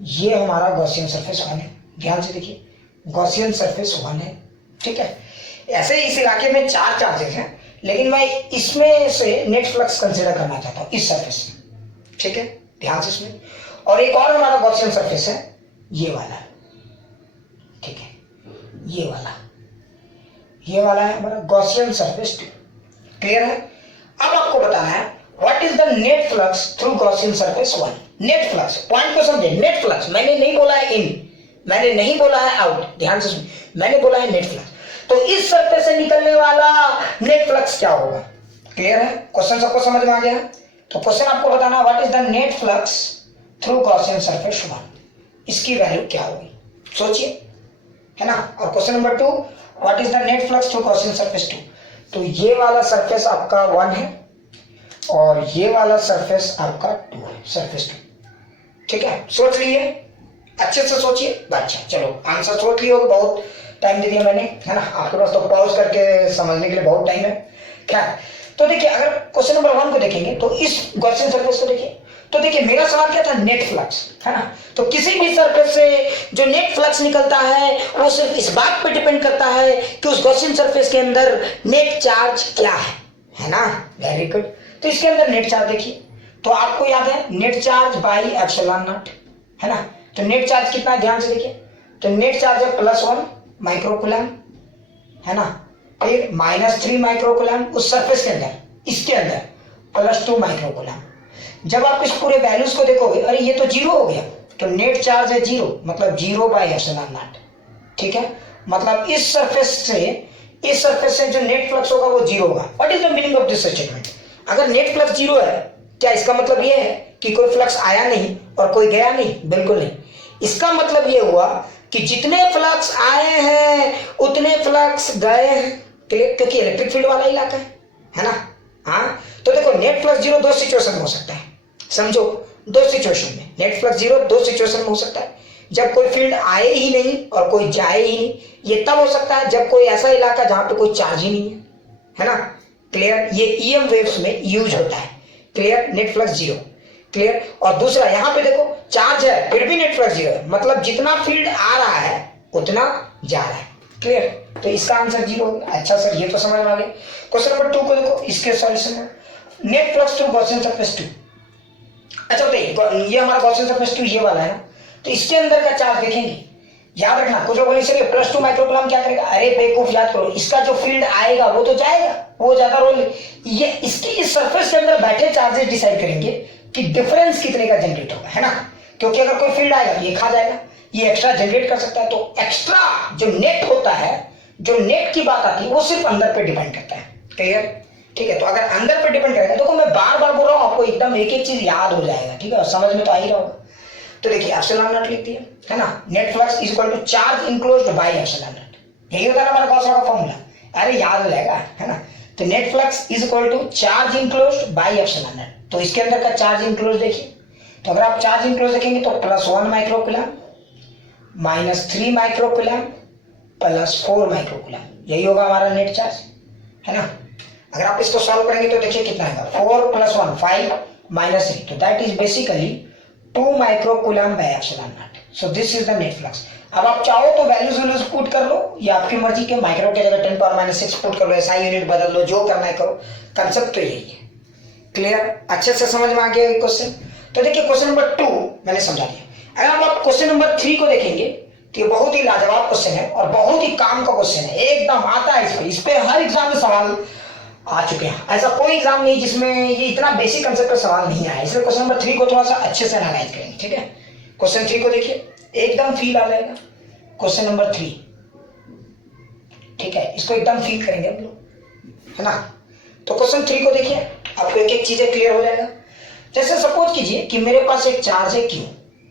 ये हमारा गॉसियन सरफेस 1 है, ध्यान से देखिए, गॉसियन सरफेस 1 है, ठीक है। ऐसे इस इलाके में 4 चार्जेस हैं, लेकिन मैं इसमें से नेट फ्लक्स कंसीडर करना चाहता हूं, इस सरफेस से, ठीक है, ध्यान से सुनिए। और एक और हमारा गॉसियन सरफेस है, ये वाला, ठीक है, ये वाला है हमारा गॉसियन सरफेस 2, क्लियर है। अब आपको बताना है what is the net flux through Gaussian surface 1। Net flux, point को समझे, नेट फ्लक्स, मैंने नहीं बोला है इन, मैंने नहीं बोला है आउट, ध्यान से सुनिए, मैंने बोला है नेट फ्लक्स। तो इस सरफेस से निकलने वाला नेट फ्लक्स क्या होगा, क्लियर है, क्वेश्चन सबको समझ में आ गया। तो क्वेश्चन आपको बताना, what is the net flux through Gaussian surface 1, इसकी वैल्यू क्या होगी, सोचिए, है ना। और question number 2, what is the net flux through Gaussian surface 2, तो ये वाला सरफेस आपका 1 है, और ये वाला सरफेस आपका 2 है, सरफेस 2। ठीक है, सोच लिए, अच्छे से सोचिए। अच्छा चलो, आंसर सोच लिए होगा, बहुत टाइम दे दिया मैंने, है ना, आपके पास तो पॉज करके समझने के लिए बहुत टाइम है। खैर, तो देखिए अगर क्वेश्चन नंबर 1 को देखेंगे तो इस गॉसियन सरफेस को देखिए, तो देखिए मेरा सवाल क्या था, नेट फ्लक्स, है ना। तो किसी भी सरफेस से जो नेट फ्लक्स निकलता है वो सिर्फ इस बात पर डिपेंड करता है कि उस गॉसियन सरफेस के अंदर नेट चार्ज क्या है ना। Very good. तो इसके अंदर नेट चार्ज देखिए, तो आपको याद है net charge by epsilon not, है ना। तो नेट चार्ज कितना है, ध्यान से देखिए, तो नेट चार्ज है +1 माइक्रोकूलम, है ना, फिर -3 माइक्रोकूलम उस सरफेस के अंदर, इसके अंदर +2 माइक्रोकूलम। जब आप इस पूरे वैल्यूज को देखोगे, अरे ये तो 0 हो गया, तो नेट चार्ज है 0, मतलब 0 बाई एप्सिलॉन नॉट। ठीक है, मतलब इस सरफेस से जो नेट फ्लक्स होगा वो 0 होगा। What is the meaning of this statement? अगर नेट फ्लक्स 0 है, क्या इसका मतलब ये है कि कोई फ्लक्स आया नहीं और कोई गया नहीं? बिल्कुल नहीं। इसका मतलब ये हुआ कि जितने फ्लक्स आए हैं उतने फ्लक्स गए हैं, क्योंकि इलेक्ट्रिक फील्ड वाला इलाका है ना। हाँ, तो देखो नेट फ्लक्स 0 दो सिचुएशन में हो सकता है, समझो, दो सिचुएशन में नेट फ्लक्स 0 दो सिचुएशन में हो सकता है। जब कोई फील्ड आए ही नहीं और कोई जाए ही नहीं, ये तब हो सकता है जब कोई ऐसा इलाका जहां पे कोई चार्ज ही नहीं है ना। क्लियर, ये ईएम वेव्स में यूज होता है। Clear, net flux 0। क्लियर, और दूसरा यहाँ पे देखो चार्ज है फिर भी नेट फ्लक्स 0 है, मतलब जितना फील्ड आ रहा है उतना जा रहा है। क्लियर, तो इसका आंसर 0 होगा। अच्छा सर, ये तो समझ में आ गया। क्वेश्चन नंबर 2 को देखो, इसके सॉल्यूशन में net flux through Gaussian surface 2। अच्छा बताइए, ये हमारा गॉसियन सरफेस 2 ये वाला है ना, तो इसके अंदर का चार्ज देखेंगे, याद रखना, कुछ लोग बोले +2 माइक्रोकूलम क्या करेगा, अरे बेवकूफ, याद करो, इसका जो फील्ड आएगा वो तो जाएगा, वो ज्यादा रोल, ये इसकी इस सरफेस के अंदर बैठे चार्जेस डिसाइड करेंगे कि डिफरेंस कितने का जनरेट होगा, है ना। क्योंकि अगर कोई फील्ड आएगा ये खा जाएगा, ये एक्स्ट्रा जनरेट कर सकता है, तो एक्स्ट्रा जो नेट होता है, जो नेट की बात आती है वो सिर्फ अंदर पे डिपेंड करता है। क्लियर, ठीक है, तो अगर अंदर पे डिपेंड करेगा, देखो मैं बार बार बोल रहा हूँ, आपको एकदम एक एक चीज याद हो जाएगा, ठीक है, और समझ में तो आ ही रहा होगा। तो देखिए एप्सिलॉन नॉट लिख दिया, है ना, net flux is equal to charge enclosed by epsilon naught, यही होता है ना हमारा गॉस लॉ का फॉर्मूला, अरे याद हो जाएगा, है ना। तो net flux is equal to charge enclosed by epsilon naught, तो इसके अंदर का चार्ज इनक्लोज्ड देखिए, तो अगर आप चार्ज इनक्लोज्ड देखेंगे तो +1 माइक्रोकूलम, -3 माइक्रोकूलम, +4 माइक्रोकूलम, यही होगा हमारा नेट चार्ज, है ना। अगर आप इसको सॉल्व करेंगे तो देखिए कितना आएगा, 4 + 1 5 -3, तो that is basically 2 microcoulomb bye epsilon not. So this is the net flux. अब आप चाहो तो वैल्यूज पुट कर लो, या आपकी मर्जी के, माइक्रो के जगह 10⁻⁶ पुट कर लो, SI यूनिट बदल लो, जो करना है करो, कंसेप्ट तो यही है। क्लियर, अच्छे से समझ में आ गया ये क्वेश्चन। तो देखिए क्वेश्चन नंबर 2 मैंने समझा दिया। अगर आप क्वेश्चन नंबर 3 को देखेंगे तो ये बहुत ही लाजवाब क्वेश्चन है और बहुत ही काम का क्वेश्चन है, एकदम आता है, इस पे हर एग्जाम में सवाल आ चुके हैं, ऐसा कोई एग्जाम नहीं जिसमें ये इतना बेसिक कंसेप्ट का सवाल नहीं आया, इसलिए क्वेश्चन नंबर 3 को थोड़ा सा अच्छे से एनालाइज करेंगे। ठीक है, क्वेश्चन 3 को देखिए, एकदम फील आ जाएगा क्वेश्चन नंबर 3, ठीक है, इसको एकदम फील करेंगे हम लोग, है ना। तो क्वेश्चन 3 को देखिए, आपको एक एक चीजें क्लियर हो जाएगा। जैसे सपोज कीजिए कि मेरे पास एक चार्ज है Q,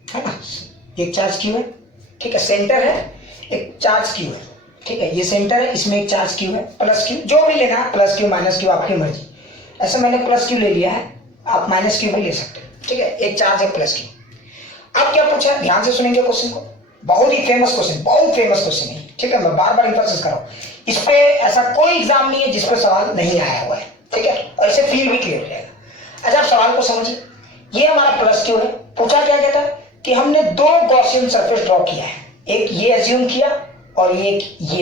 है ना, एक चार्ज Q है, ठीक है, सेंटर है, एक चार्ज Q है, ठीक है, ये सेंटर है, इसमें एक चार्ज Q है, +Q, जो भी लेना है, +Q -Q आपकी मर्जी। ऐसे मैंने +Q ले लिया है, आप -Q भी ले सकते हैं, ठीक है, एक चार्ज है +Q। अब क्या पूछा, ध्यान से सुनेंगे क्वेश्चन को, बहुत ही फेमस क्वेश्चन, बहुत फेमस क्वेश्चन है, ठीक है, मैं बार बार इंफोसिस कर रहा हूँ, इस पे ऐसा कोई एग्जाम नहीं है जिस पे सवाल नहीं आया हुआ है, ठीक है, और इसे फील भी क्लियर हो जाएगा। अच्छा, आप सवाल को समझिए, ये हमारा +Q है, पूछा क्या कहता है कि हमने दो गॉसियन सरफेस ड्रॉ किया है, एक ये एज्यूम किया और ये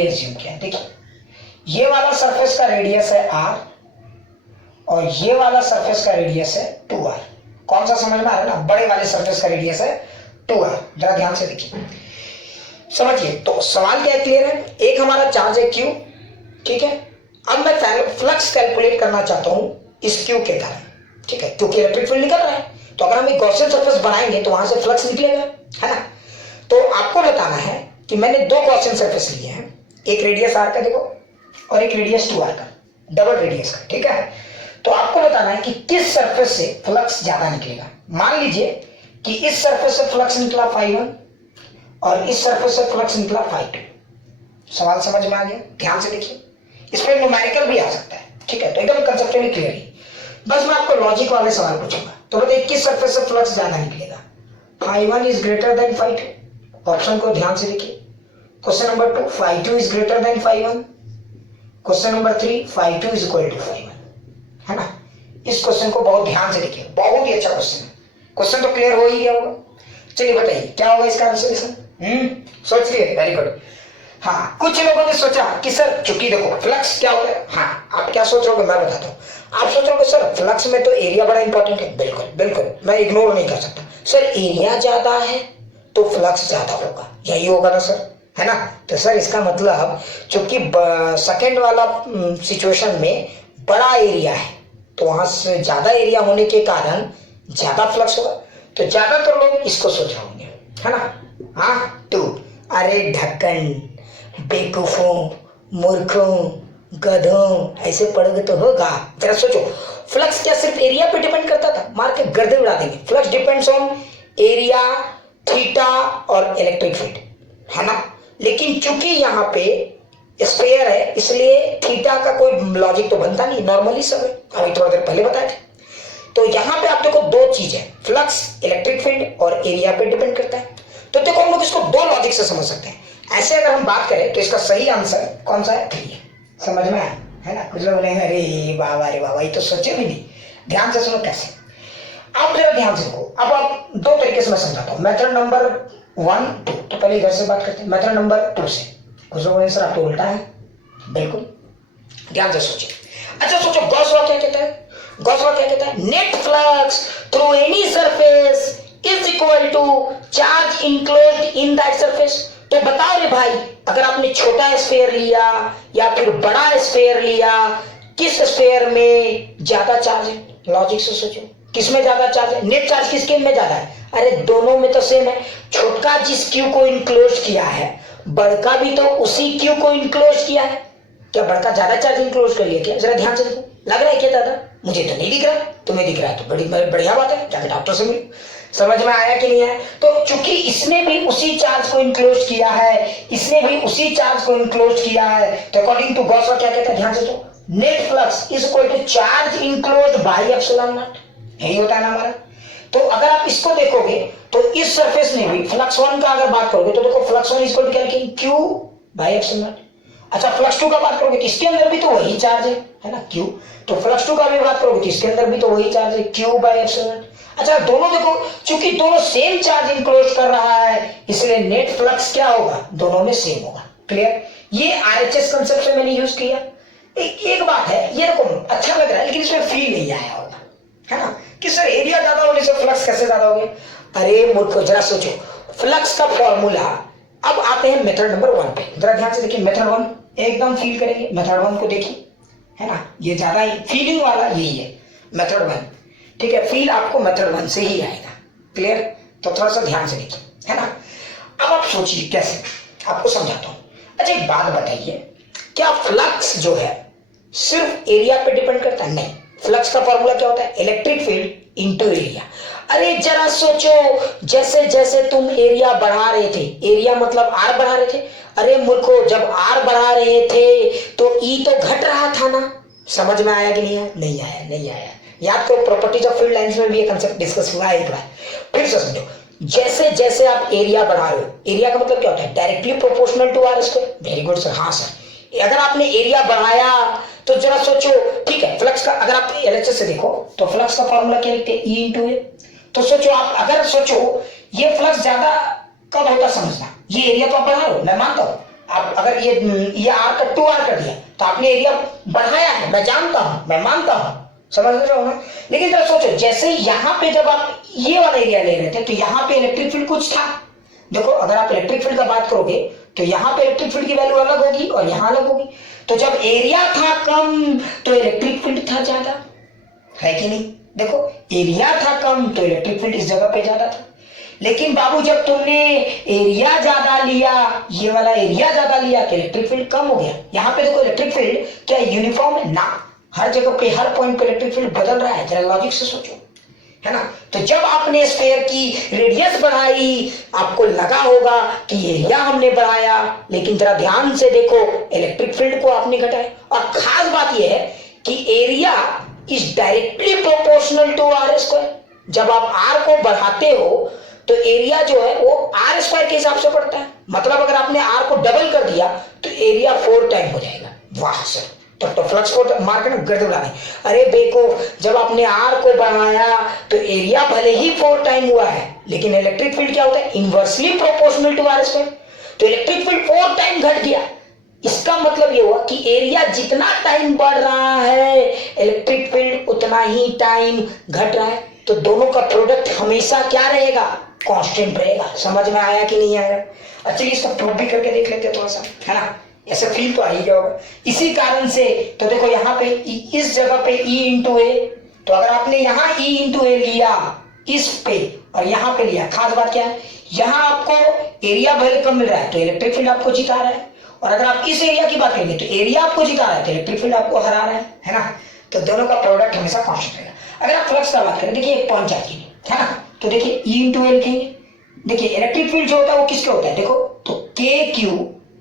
एज्यूम किया। देखिए ये वाला सरफेस का रेडियस है r और ये वाला सरफेस का रेडियस है 2r। कौन सा समझ में आ रहा है ना, बड़े वाले सरफेस का रेडियस है 2r, जरा ध्यान से देखिए, समझिए। तो सवाल क्या क्लियर है, एक हमारा चार्ज है Q, ठीक है, अब मैं फ्लक्स कैलकुलेट करना चाहता हूं इस Q के कारण, ठीक है, क्योंकि इलेक्ट्रिक फील्ड निकल रहा है, तो अगर हम एक गॉसियन सरफेस बनाएंगे तो वहां से फ्लक्स निकलेगा, है ना। तो आपको बताना है कि मैंने दो गॉसियन सरफेस लिए हैं, एक रेडियस r का देखो और एक रेडियस 2r का, डबल रेडियस का, ठीक है। तो आपको बताना है कि किस सरफेस से फ्लक्स ज्यादा निकलेगा। मान लीजिए कि इस सरफेस से फ्लक्स निकला ∅1 और इस सरफेस से फ्लक्स निकला ∅2। सवाल समझ में आ गया, ध्यान से देखिए, इस पर न्यूमेरिकल भी आ सकता है, ठीक है, तो एकदम कंसेप्चुअली क्लियर है। बस मैं आपको लॉजिक वाले सवाल पूछूंगा। तो बताइए किस सरफेस से फ्लक्स ज्यादा निकलेगा? φ1 इज ग्रेटर देन φ2। ऑप्शन को ध्यान से देखिए। Question number 2, φ2 is greater than φ1। Question number 3, φ2 is equal to φ1। है ना? इस क्वेश्चन को बहुत ध्यान से देखिए, बहुत ही अच्छा क्वेश्चन है। क्वेश्चन तो क्लियर हो ही गया होगा। चलिए बताइए क्या होगा इसका आंसर? सोच लिए, वेरी गुड। हाँ, कुछ लोगों ने सोचा कि सर चूंकि देखो फ्लक्स क्या होता है। हाँ, आप क्या सोच रहे हो मैं बताता हूँ। आप सोच रहे हो सर फ्लक्स में तो एरिया बड़ा इंपॉर्टेंट है। बिल्कुल बिल्कुल, मैं इग्नोर नहीं कर सकता। सर एरिया ज्यादा है तो फ्लक्स ज्यादा होगा, यही होगा ना सर? है ना? तो सर इसका मतलब चूंकि सेकेंड वाला सिचुएशन में बड़ा एरिया है तो वहां से ज्यादा एरिया होने के कारण ज्यादा फ्लक्स होगा। तो ज्यादातर लोग इसको सोच रहे होंगे, है ना? हाँ तो अरे ढक्कन, बेवकूफों, मूर्खों, गधों, ऐसे पढ़ोगे तो होगा। जरा सोचो, फ्लक्स क्या सिर्फ एरिया पे डिपेंड करता था? मार के गर्दन उड़ा देंगे। Flux depends on area, theta और इलेक्ट्रिक फील्ड, है ना? लेकिन चूंकि यहाँ पे स्फीयर है इसलिए थीटा का कोई लॉजिक तो बनता नहीं, नॉर्मली सब है, अभी थोड़ा देर पहले बताया था। तो यहाँ पे आप देखो दो चीज है, फ्लक्स इलेक्ट्रिक फील्ड और एरिया पे डिपेंड करता है। तो देखो हम लोग इसको दो लॉजिक से समझ सकते हैं। ऐसे अगर हम बात करें तो इसका सही आंसर कौन सा है? 3 है। समझ में आया? है ना? कुछ लोग बोलेंगे अरे बाबा ये तो सोचे भी नहीं। ध्यान से सुनो कैसे। आप जरा ध्यान से देखो। अब आप दो तरीके से मैं समझाता हूँ। Method number 1, 2। तो पहले इधर से बात करते हैं, मेथड नंबर 2 से। कुछ लोग सर आप तो उल्टा है। बिल्कुल ध्यान से सोचिए। अच्छा सोचो, गॉस लॉ क्या कहता है? गॉस लॉ क्या कहता है? Net flux through any surface is equal to charge enclosed in that surface. तो बताओ रे भाई, अगर आपने छोटा स्फीयर लिया या फिर बड़ा स्फीयर लिया, किस स्फीयर में ज्यादा चार्ज है? लॉजिक से सोचो, किसमें ज्यादा चार्ज है? नेट चार्ज किसके में ज्यादा है? अरे दोनों में तो सेम है। छोटका जिस क्यू को इनक्लोज किया है, बड़का भी तो उसी क्यू को इनक्लोज किया है। क्या बड़का ज्यादा चार्ज इनक्लोज कर लिया क्या? जरा ध्यान से देखो। लग रहा है क्या दादा? मुझे तो नहीं दिख रहा, तुम्हें दिख रहा है तो बड़ी बढ़िया बात है, जाके डॉक्टर से मिलो। समझ में आया कि नहीं है? तो चूंकि इसने भी उसी चार्ज को इनक्लोज किया है, इसने भी उसी चार्ज को इनक्लोज किया है, तो अकॉर्डिंग टू गॉस लॉ क्या कहता है? ध्यान से तो net flux is equal to charge enclosed by epsilon naught. यही होता है ना हमारा। तो अगर आप इसको देखोगे तो इस सरफेस में भी फ्लक्स 1 का अगर बात करोगे तो देखो फ्लक्स 1 इज इक्वल टू क्या लिखेंगे? Q bye epsilon not. अच्छा फ्लक्स 2 का बात करोगे तो इसके अंदर भी तो वही चार्ज है ना, Q। तो फ्लक्स 2 का भी बात करोगे तो इसके अंदर भी तो वही चार्ज है, Q बाय एप्सिलॉन नॉट। अच्छा दोनों देखो, चूंकि दोनों सेम चार्ज इनक्लोज कर रहा है इसलिए नेट फ्लक्स क्या होगा? दोनों में सेम होगा। क्लियर? ये आरएचएस कांसेप्ट से मैंने यूज किया। एक बात है, ये देखो अच्छा लग रहा है लेकिन इसमें फील नहीं आया होगा, है ना? कि सर एरिया ज्यादा होने से फ्लक्स कैसे ज्यादा हो गया? अरे मूर्खो जरा सोचो, फ्लक्स का फॉर्मूला। अब आते हैं मेथड नंबर 1 पे। जरा ध्यान से देखिए, मेथड 1 एकदम फील करेंगे। मेथड 1 को देखिए, है ना? ये ज्यादा ही फीलिंग वाला यही है मेथड 1। ठीक है, फील आपको मेथड 1 से ही आएगा। क्लियर? तो थोड़ा सा ध्यान से देखिए, है ना? अब आप सोचिए कैसे, आपको समझाता हूं। अच्छा एक बात बताइए, क्या फ्लक्स जो है सिर्फ एरिया पे डिपेंड करता है? नहीं। फ्लक्स का फॉर्मूला क्या होता है? Electric field into area. अरे जरा सोचो, जैसे जैसे तुम एरिया बढ़ा रहे थे, एरिया मतलब आर बढ़ा रहे थे। अरे मूर्खो, जब आर बढ़ा रहे थे तो ई तो घट रहा था ना। समझ में आया कि नहीं आया? नहीं आया, नहीं आया। याद करो, प्रॉपर्टीज ऑफ फील्ड लाइंस में भी ये कांसेप्ट डिस्कस हुआ है एक बार। फिर से समझो, जैसे जैसे आप एरिया बढ़ा रहे हो, एरिया का मतलब क्या होता है? Directly proportional to R square. Very good sir. हाँ सर, अगर आपने एरिया बढ़ाया तो जरा सोचो, ठीक है, फ्लक्स का अगर आप एलएचएस से देखो तो फ्लक्स का फॉर्मूला क्या लिखते हैं? ई इंटू ए। तो सोचो आप, अगर सोचो ये फ्लक्स ज्यादा कब होता समझना, ये एरिया तो आप बढ़ा रहे हो, मैं मानता हूं। आप अगर ये आर का 2r कर दिया तो आपने एरिया बढ़ाया है, मैं जानता हूं, मैं मानता हूं। समझ रहे हो ना? लेकिन जरा सोचो, जैसे यहाँ पे जब आप ये वाला एरिया ले रहे थे तो यहाँ पे इलेक्ट्रिक फील्ड कुछ था। देखो अगर आप इलेक्ट्रिक फील्ड का बात करोगे तो यहाँ पे इलेक्ट्रिक फील्ड की वैल्यू अलग होगी और यहाँ अलग होगी। तो जब एरिया था कम तो इलेक्ट्रिक फील्ड था ज्यादा, है कि नहीं? देखो एरिया था कम तो इलेक्ट्रिक फील्ड इस जगह पे ज्यादा था। लेकिन बाबू जब तुमने एरिया ज्यादा लिया, ये वाला एरिया ज्यादा लिया तो इलेक्ट्रिक फील्ड कम हो गया। यहाँ पे देखो इलेक्ट्रिक फील्ड क्या यूनिफॉर्म है ना? हर जगह पे हर पॉइंट पे इलेक्ट्रिक फील्ड बदल रहा है। जरा लॉजिक से सोचो, है ना? तो जब आपने स्फीयर की रेडियस बढ़ाई आपको लगा होगा कि एरिया हमने बढ़ाया, लेकिन जरा ध्यान से देखो इलेक्ट्रिक फील्ड को आपने घटाया। और खास बात यह है कि area is directly proportional to R square. जब आप आर को बढ़ाते हो तो एरिया जो है वो आर स्क्वायर के हिसाब से बढ़ता है। मतलब अगर आपने आर को डबल कर दिया तो एरिया 4 टाइम हो जाएगा। वाह सर, तब तो फ्लक्स को मार के ना गर्द उड़ा दें। अरे बेको, जब आपने आर को बढ़ाया तो एरिया भले ही 4 टाइम हुआ है, लेकिन इलेक्ट्रिक फील्ड क्या होता है? Inversely proportional to R square. तो इलेक्ट्रिक फील्ड 4 टाइम घट गया। इसका मतलब ये हुआ कि एरिया जितना टाइम बढ़ रहा है इलेक्ट्रिक फील्ड उतना ही टाइम घट रहा है। तो दोनों का प्रोडक्ट हमेशा क्या रहेगा? कांस्टेंट रहेगा। समझ में आया कि नहीं आया? अच्छा, इसको प्रूव भी करके देख लेते हैं थोड़ा सा, है ना? ऐसे फील तो आ ही जाओगा। इसी कारण से तो देखो यहाँ पे इस जगह पे E इंटू ए, तो अगर आपने यहाँ E इंटू ए लिया इस पे और यहाँ पे लिया, खास बात क्या है? यहाँ आपको एरिया भले कम मिल रहा है तो इलेक्ट्रिक फील्ड आपको जिता रहा है, और अगर आप इस एरिया की बात करेंगे तो एरिया आपको जिता रहा है तो इलेक्ट्रिक फील्ड आपको हरा रहा है ना? तो दोनों का प्रोडक्ट हमेशा कांस्टेंट रहेगा। अगर आप फ्लक्स का बात करें, देखिए एक पॉइंट चार्ज कीजिए, है ना? तो देखिए E इंटू एल लिखेंगे। देखिए इलेक्ट्रिक फील्ड जो होता है वो किसके होता है? देखो तो के क्यू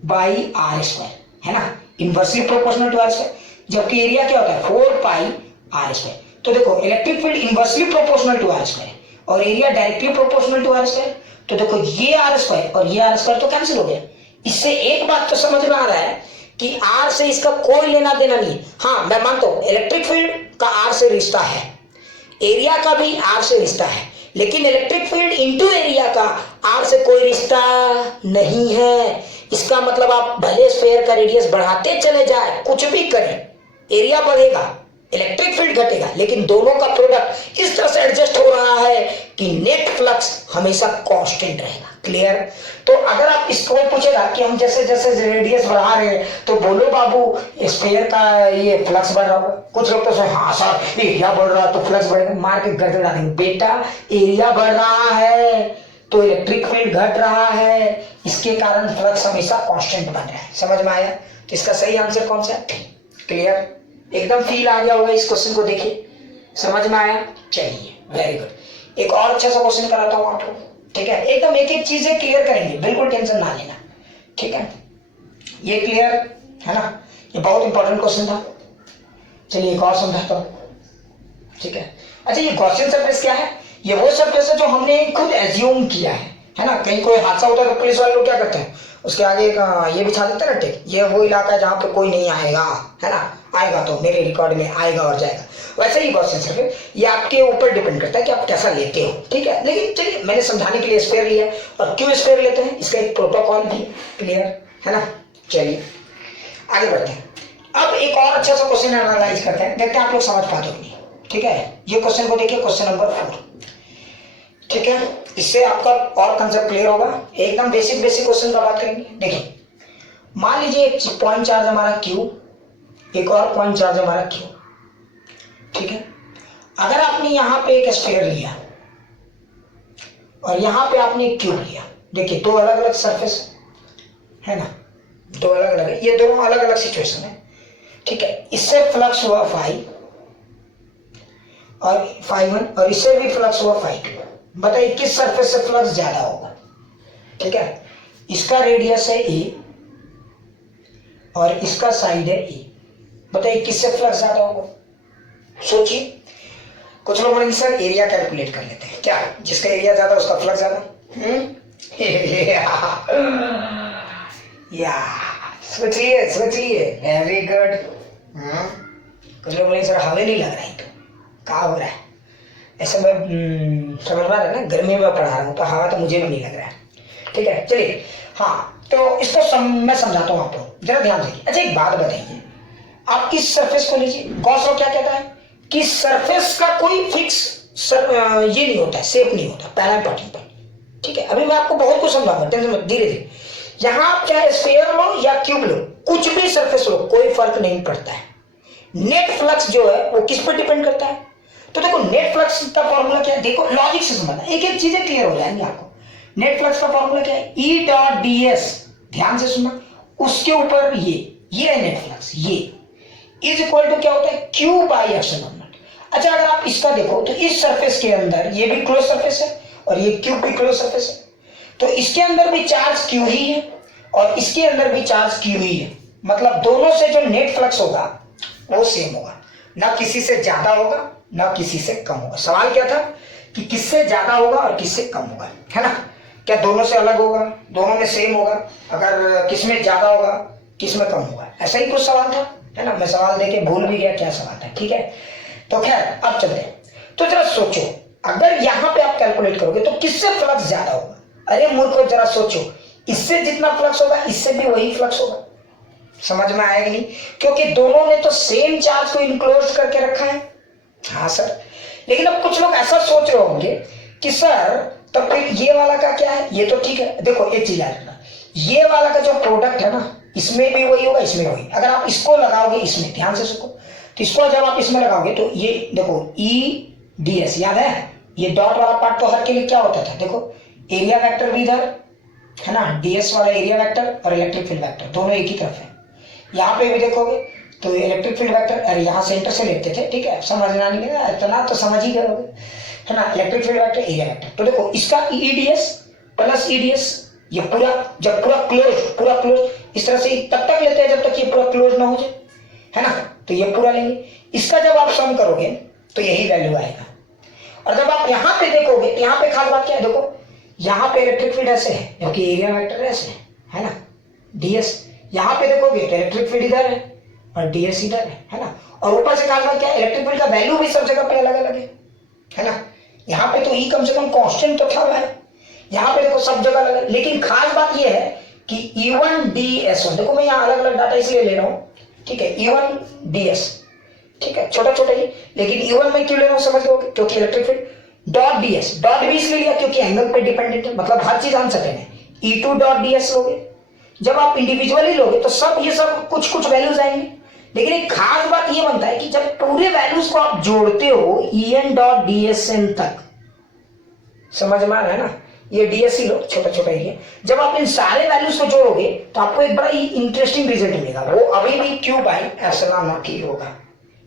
बाई आर स्क्वायर, है ना? Inversely proportional to R square. जबकि एरिया क्या होता है? 4 पाई आर स्क्वायर। तो देखो electric field inversely proportional to R square और area directly proportional to R square. तो देखो ये आर स्क्वायर और ये आर स्क्वायर तो कैंसिल हो गया। इससे एक बात तो समझ में आ रहा है कि आर से इसका कोई लेना देना नहीं। हाँ, मैं मानता हूं इलेक्ट्रिक फील्ड का आर से रिश्ता है, एरिया का भी आर से रिश्ता है, लेकिन इलेक्ट्रिक फील्ड इंटू एरिया का आर से कोई रिश्ता नहीं है। इसका मतलब आप भले स्फीयर का रेडियस बढ़ाते चले जाए, कुछ भी करें, एरिया बढ़ेगा, इलेक्ट्रिक फील्ड घटेगा, लेकिन दोनों का प्रोडक्ट इस तरह से एडजस्ट हो रहा है कि नेट फ्लक्स हमेशा कांस्टेंट रहेगा। क्लियर? तो अगर आप इसको पूछेगा कि हम जैसे जैसे रेडियस बढ़ा रहे हैं तो बोलो बाबू स्फीयर का ये फ्लक्स बढ़ रहा होगा। कुछ लोग तो हाँ सर एरिया बढ़ रहा है तो फ्लक्स बढ़ेगा, मार के गर्दन उड़ा देंगे। बेटा एरिया बढ़ रहा है तो इलेक्ट्रिक फील्ड घट रहा है, इसके कारण फ्लक्स हमेशा कांस्टेंट बन रहा है। समझ में आया? तो इसका सही आंसर कौन सा है? क्लियर? एकदम फील आ गया होगा इस क्वेश्चन को, देखिए समझ में आया? चलिए वेरी गुड। एक और अच्छा सा क्वेश्चन कराता हूं आपको, ठीक है? एकदम एक एक चीजें क्लियर करेंगे, बिल्कुल टेंशन ना लेना, ठीक है? ये क्लियर है ना? ये बहुत इंपॉर्टेंट क्वेश्चन था। चलिए एक और समझाता हूं, ठीक है? अच्छा, ये गॉसियन सरफेस क्या है? ये वो सरफेस है जो हमने खुद एज्यूम किया है ना? कहीं कोई हादसा होता है तो पुलिस वाले लोग क्या करते हैं, उसके आगे ये बिछा देते हैं ना टेक, ये वो इलाका है जहां पे कोई नहीं आएगा, है ना? आएगा तो मेरे रिकॉर्ड में आएगा और जाएगा। वैसे ही गॉसियन सरफेस, ये आपके ऊपर डिपेंड करता है कि आप कैसा लेते हो, ठीक है? लेकिन चलिए मैंने समझाने के लिए स्फीयर लिया, और क्यों स्फीयर लेते हैं इसका एक प्रोटोकॉल भी क्लियर है ना? चलिए आगे बढ़ते हैं। अब एक और अच्छा सा क्वेश्चन एनालाइज करते हैं, देखते हैं आप लोग समझ पाते हो नहीं, ठीक है? ये क्वेश्चन को देखिए, क्वेश्चन नंबर 4, ठीक है? इससे आपका और कंसेप्ट क्लियर होगा। एकदम बेसिक क्वेश्चन का बात करेंगे। देखिए मान लीजिए एक पॉइंट चार्ज हमारा Q, एक और पॉइंट चार्ज हमारा Q, ठीक है? अगर आपने यहां पे एक स्फीयर लिया और यहां पे आपने एक क्यूब लिया, देखिए दो अलग अलग सरफेस है ना, दो अलग अलग है, ये दोनों अलग अलग सिचुएशन है, ठीक है? इससे फ्लक्स हुआ फाई और φ1 और इससे भी फ्लक्स हुआ φ2। बताइए किस सरफेस से फ्लक्स ज्यादा होगा? ठीक है, इसका रेडियस है ए और इसका साइड है ए, बताइए किससे फ्लक्स ज्यादा होगा? सोचिए। कुछ लोग बोलेंगे सर एरिया कैलकुलेट कर लेते हैं क्या, जिसका एरिया ज्यादा उसका फ्लक्स ज्यादा। या सोचिए वेरी गुड। कुछ लोग बोलेंगे सर हमें नहीं लग रहा है, तो क्या हो रहा है? ऐसे में समझ में आ रहा है ना, गर्मी में पढ़ा रहा हूँ तो हवा तो मुझे भी नहीं लग रहा है, ठीक है? चलिए हाँ, तो इसको मैं समझाता हूँ आपको, जरा ध्यान से। अच्छा एक बात बताइए, आप इस सरफेस को लीजिए, गॉस लॉ क्या कहता है कि सरफेस का कोई फिक्स ये नहीं होता है, शेप नहीं होता, पहला इंपॉर्टेंट पॉइंट, ठीक है? अभी मैं आपको बहुत कुछ समझाऊंगा, टेंशन मत, धीरे धीरे। यहाँ आप चाहे स्फीयर लो या क्यूब लो, कुछ भी सरफेस लो, कोई फर्क नहीं पड़ता है। नेट फ्लक्स जो है वो किस पर डिपेंड करता है? तो देखो नेट फ्लक्स का फॉर्मूला क्या है, देखो लॉजिक से समझना, एक एक चीजें क्लियर हो जाएंगी आपको। नेट फ्लक्स का फॉर्मूला क्या है? E डॉट ds, ध्यान से सुनना, उसके ऊपर ये है नेट फ्लक्स, ये इज इक्वल टू क्या होता है? Q by epsilon not. अच्छा अगर आप इसका देखो तो इस सरफेस के अंदर ये भी क्लोज सरफेस है और ये क्यूब भी क्लोज सरफेस है, तो इसके अंदर भी चार्ज Q ही है और इसके अंदर भी चार्ज Q ही है, मतलब दोनों से जो नेट फ्लक्स होगा वो सेम होगा। ना किसी से ज्यादा होगा ना किसी से कम होगा। सवाल क्या था कि किससे ज्यादा होगा और किससे कम होगा, है ना। क्या दोनों से अलग होगा, दोनों में सेम होगा, अगर किसमें ज्यादा होगा किसमें कम होगा, ऐसा ही कुछ सवाल था, है ना। मैं सवाल देके भूल भी गया क्या सवाल था, ठीक है। तो खैर अब चलते हैं। तो जरा सोचो, अगर यहां पे आप कैलकुलेट करोगे तो किससे फ्लक्स ज्यादा होगा। अरे मूर्खो जरा सोचो, इससे जितना फ्लक्स होगा इससे भी वही फ्लक्स होगा। समझ में आएगा नहीं, क्योंकि दोनों ने तो सेम चार्ज को इनक्लोज करके रखा है। हाँ सर, लेकिन अब कुछ लोग ऐसा सोच रहे होंगे कि सर तो फिर ये वाला का क्या है। ये तो ठीक है, देखो एक चीज याद रखना, ये वाला का जो प्रोडक्ट है ना, इसमें भी वही होगा इसमें वही। अगर आप इसको लगाओगे इसमें, ध्यान से सुनो, तो इसको जब आप इसमें लगाओगे तो ये देखो EDS याद है, ये डॉट वाला पार्ट तो हर के लिए क्या होता था, देखो एरिया वेक्टर भी इधर है ना, DS वाला एरिया वेक्टर और इलेक्ट्रिक फील्ड वेक्टर दोनों एक ही तरफ है। यहाँ पे भी देखोगे तो इलेक्ट्रिक फील्ड वेक्टर, अरे यहाँ सेंटर से लेते थे, ठीक है, समझना नहीं है इतना तो समझ ही गए है ना। Electric field vector area vector, तो देखो इसका EDS प्लस EDS, ये पूरा जब पूरा क्लोज इस तरह से तब तक लेते हैं जब तक ये पूरा क्लोज ना हो जाए, है ना। तो ये पूरा लेंगे, इसका जब आप सम करोगे तो यही वैल्यू आएगा। और जब आप यहाँ पे देखोगे तो यहाँ पे खास बात क्या है, देखो यहाँ पे इलेक्ट्रिक फील्ड ऐसे है क्योंकि एरिया वेक्टर ऐसे है ना, DS। यहाँ पे देखोगे तो इलेक्ट्रिक फील्ड इधर है और DS इधर है ना। और ऊपर से खास बात क्या है, इलेक्ट्रिक फील्ड का वैल्यू भी सब जगह पे अलग अलग है ना। यहाँ पे तो E कम से कम कांस्टेंट तो था भाई, यहाँ पे देखो सब जगह अलग है। लेकिन खास बात ये है कि E1DS1, देखो मैं यहाँ अलग अलग डाटा इसलिए ले रहा हूँ, ठीक है, E1DS, ठीक है, छोटा छोटा ही, लेकिन E1 में क्यों ले रहा हूँ समझ लोगे, क्योंकि electric field dot DS, dot भी इसलिए लिया क्योंकि एंगल पे डिपेंडेंट है, मतलब हर चीज आंसर है। E2 डॉट DS लोगे, जब आप इंडिविजुअली लोगे तो सब ये सब कुछ कुछ वैल्यूज आएंगे। लेकिन एक खास बात ये बनता है कि जब पूरे वैल्यूज को आप जोड़ते हो EN डॉट DSN तक, समझ में आ रहा है ना, ये DS ही लो, छोटा छोटा ही है। जब आप इन सारे वैल्यूज को जोड़ोगे तो आपको एक बड़ा ही इंटरेस्टिंग रिजल्ट मिलेगा, वो अभी भी Q बाई एप्सिलॉन नॉट ही होगा,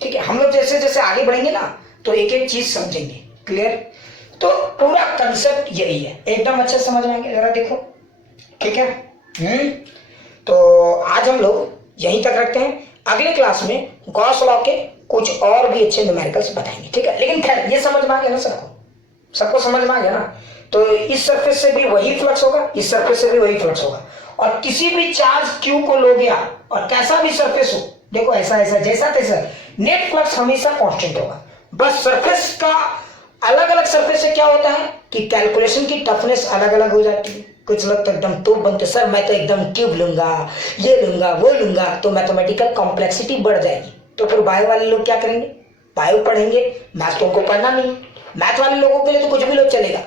ठीक है। हम लोग जैसे जैसे आगे बढ़ेंगे ना तो एक एक चीज समझेंगे, क्लियर। तो पूरा कंसेप्ट यही है, एकदम अच्छे समझ में आएंगे, जरा देखो, ठीक है। तो आज हम लोग यहीं तक रखते हैं, अगले क्लास में गॉस लॉ के कुछ और भी अच्छे न्यूमेरिकल्स बताएंगे, ठीक है। लेकिन खैर ये समझ में आ गया ना सबको समझ में आ गया ना। तो इस सरफेस से भी वही फ्लक्स होगा, इस सरफेस से भी वही फ्लक्स होगा, और किसी भी चार्ज Q को लोगे आप और कैसा भी सरफेस हो, देखो ऐसा ऐसा जैसा तैसा, नेट फ्लक्स हमेशा कांस्टेंट होगा। बस सरफेस का अलग अलग सरफेस से क्या होता है कि कैलकुलेशन की टफनेस अलग अलग हो जाती है। कुछ लोग तो एकदम टूप बनते, सर मैं तो एकदम क्यूब लूंगा, ये लूंगा वो लूंगा, तो मैथमेटिकल कॉम्प्लेक्सिटी बढ़ जाएगी। तो फिर बायो वाले लोग क्या करेंगे, बायो पढ़ेंगे, मैथ तो उनको पढ़ना नहीं। मैथ वाले लोगों के लिए तो कुछ भी लो चलेगा,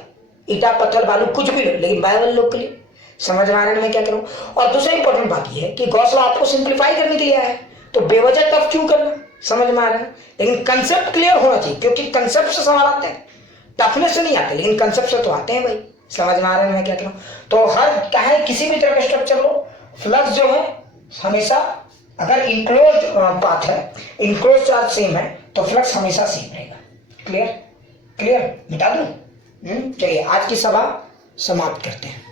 ईटा पत्थर बालू कुछ भी लो, लेकिन बायो वाले लोग के लिए समझ में आ रहा है मैं क्या करूं। और दूसरा इंपॉर्टेंट बात यह है कि गॉस लॉ आपको सिंप्लीफाई करने के लिए आया है, तो बेवजह टफ क्यों करना, समझ में आ रहा है। लेकिन कंसेप्ट क्लियर होना चाहिए, क्योंकि कंसेप्ट से सवाल आते हैं, टफनेस से नहीं आते, लेकिन कंसेप्ट से तो आते हैं भाई, समझ में आ रहा है मैं क्या करूं। तो हर चाहे किसी भी तरह का स्ट्रक्चर लो, फ्लक्स जो है हमेशा, अगर इंक्लोज पाथ है, इंक्लोज चार्ज सेम है, तो फ्लक्स हमेशा सेम रहेगा। क्लियर, मिटा दूं। चलिए आज की सभा समाप्त करते हैं।